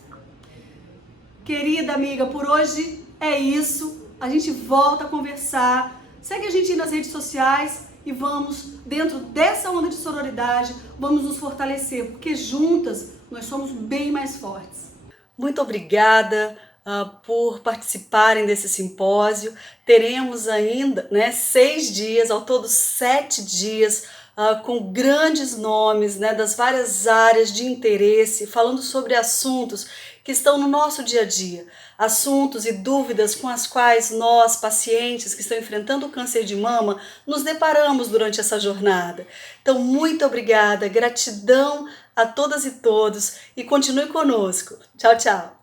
Querida amiga, por hoje é isso. A gente volta a conversar. Segue a gente aí nas redes sociais e vamos, dentro dessa onda de sororidade, vamos nos fortalecer, porque juntas nós somos bem mais fortes. Muito obrigada por participarem desse simpósio. Teremos ainda, né, 6 dias, ao todo 7 dias, com grandes nomes, né, das várias áreas de interesse, falando sobre assuntos que estão no nosso dia a dia, assuntos e dúvidas com as quais nós, pacientes que estão enfrentando o câncer de mama, nos deparamos durante essa jornada. Então, muito obrigada, gratidão a todas e todos e continue conosco. Tchau, tchau!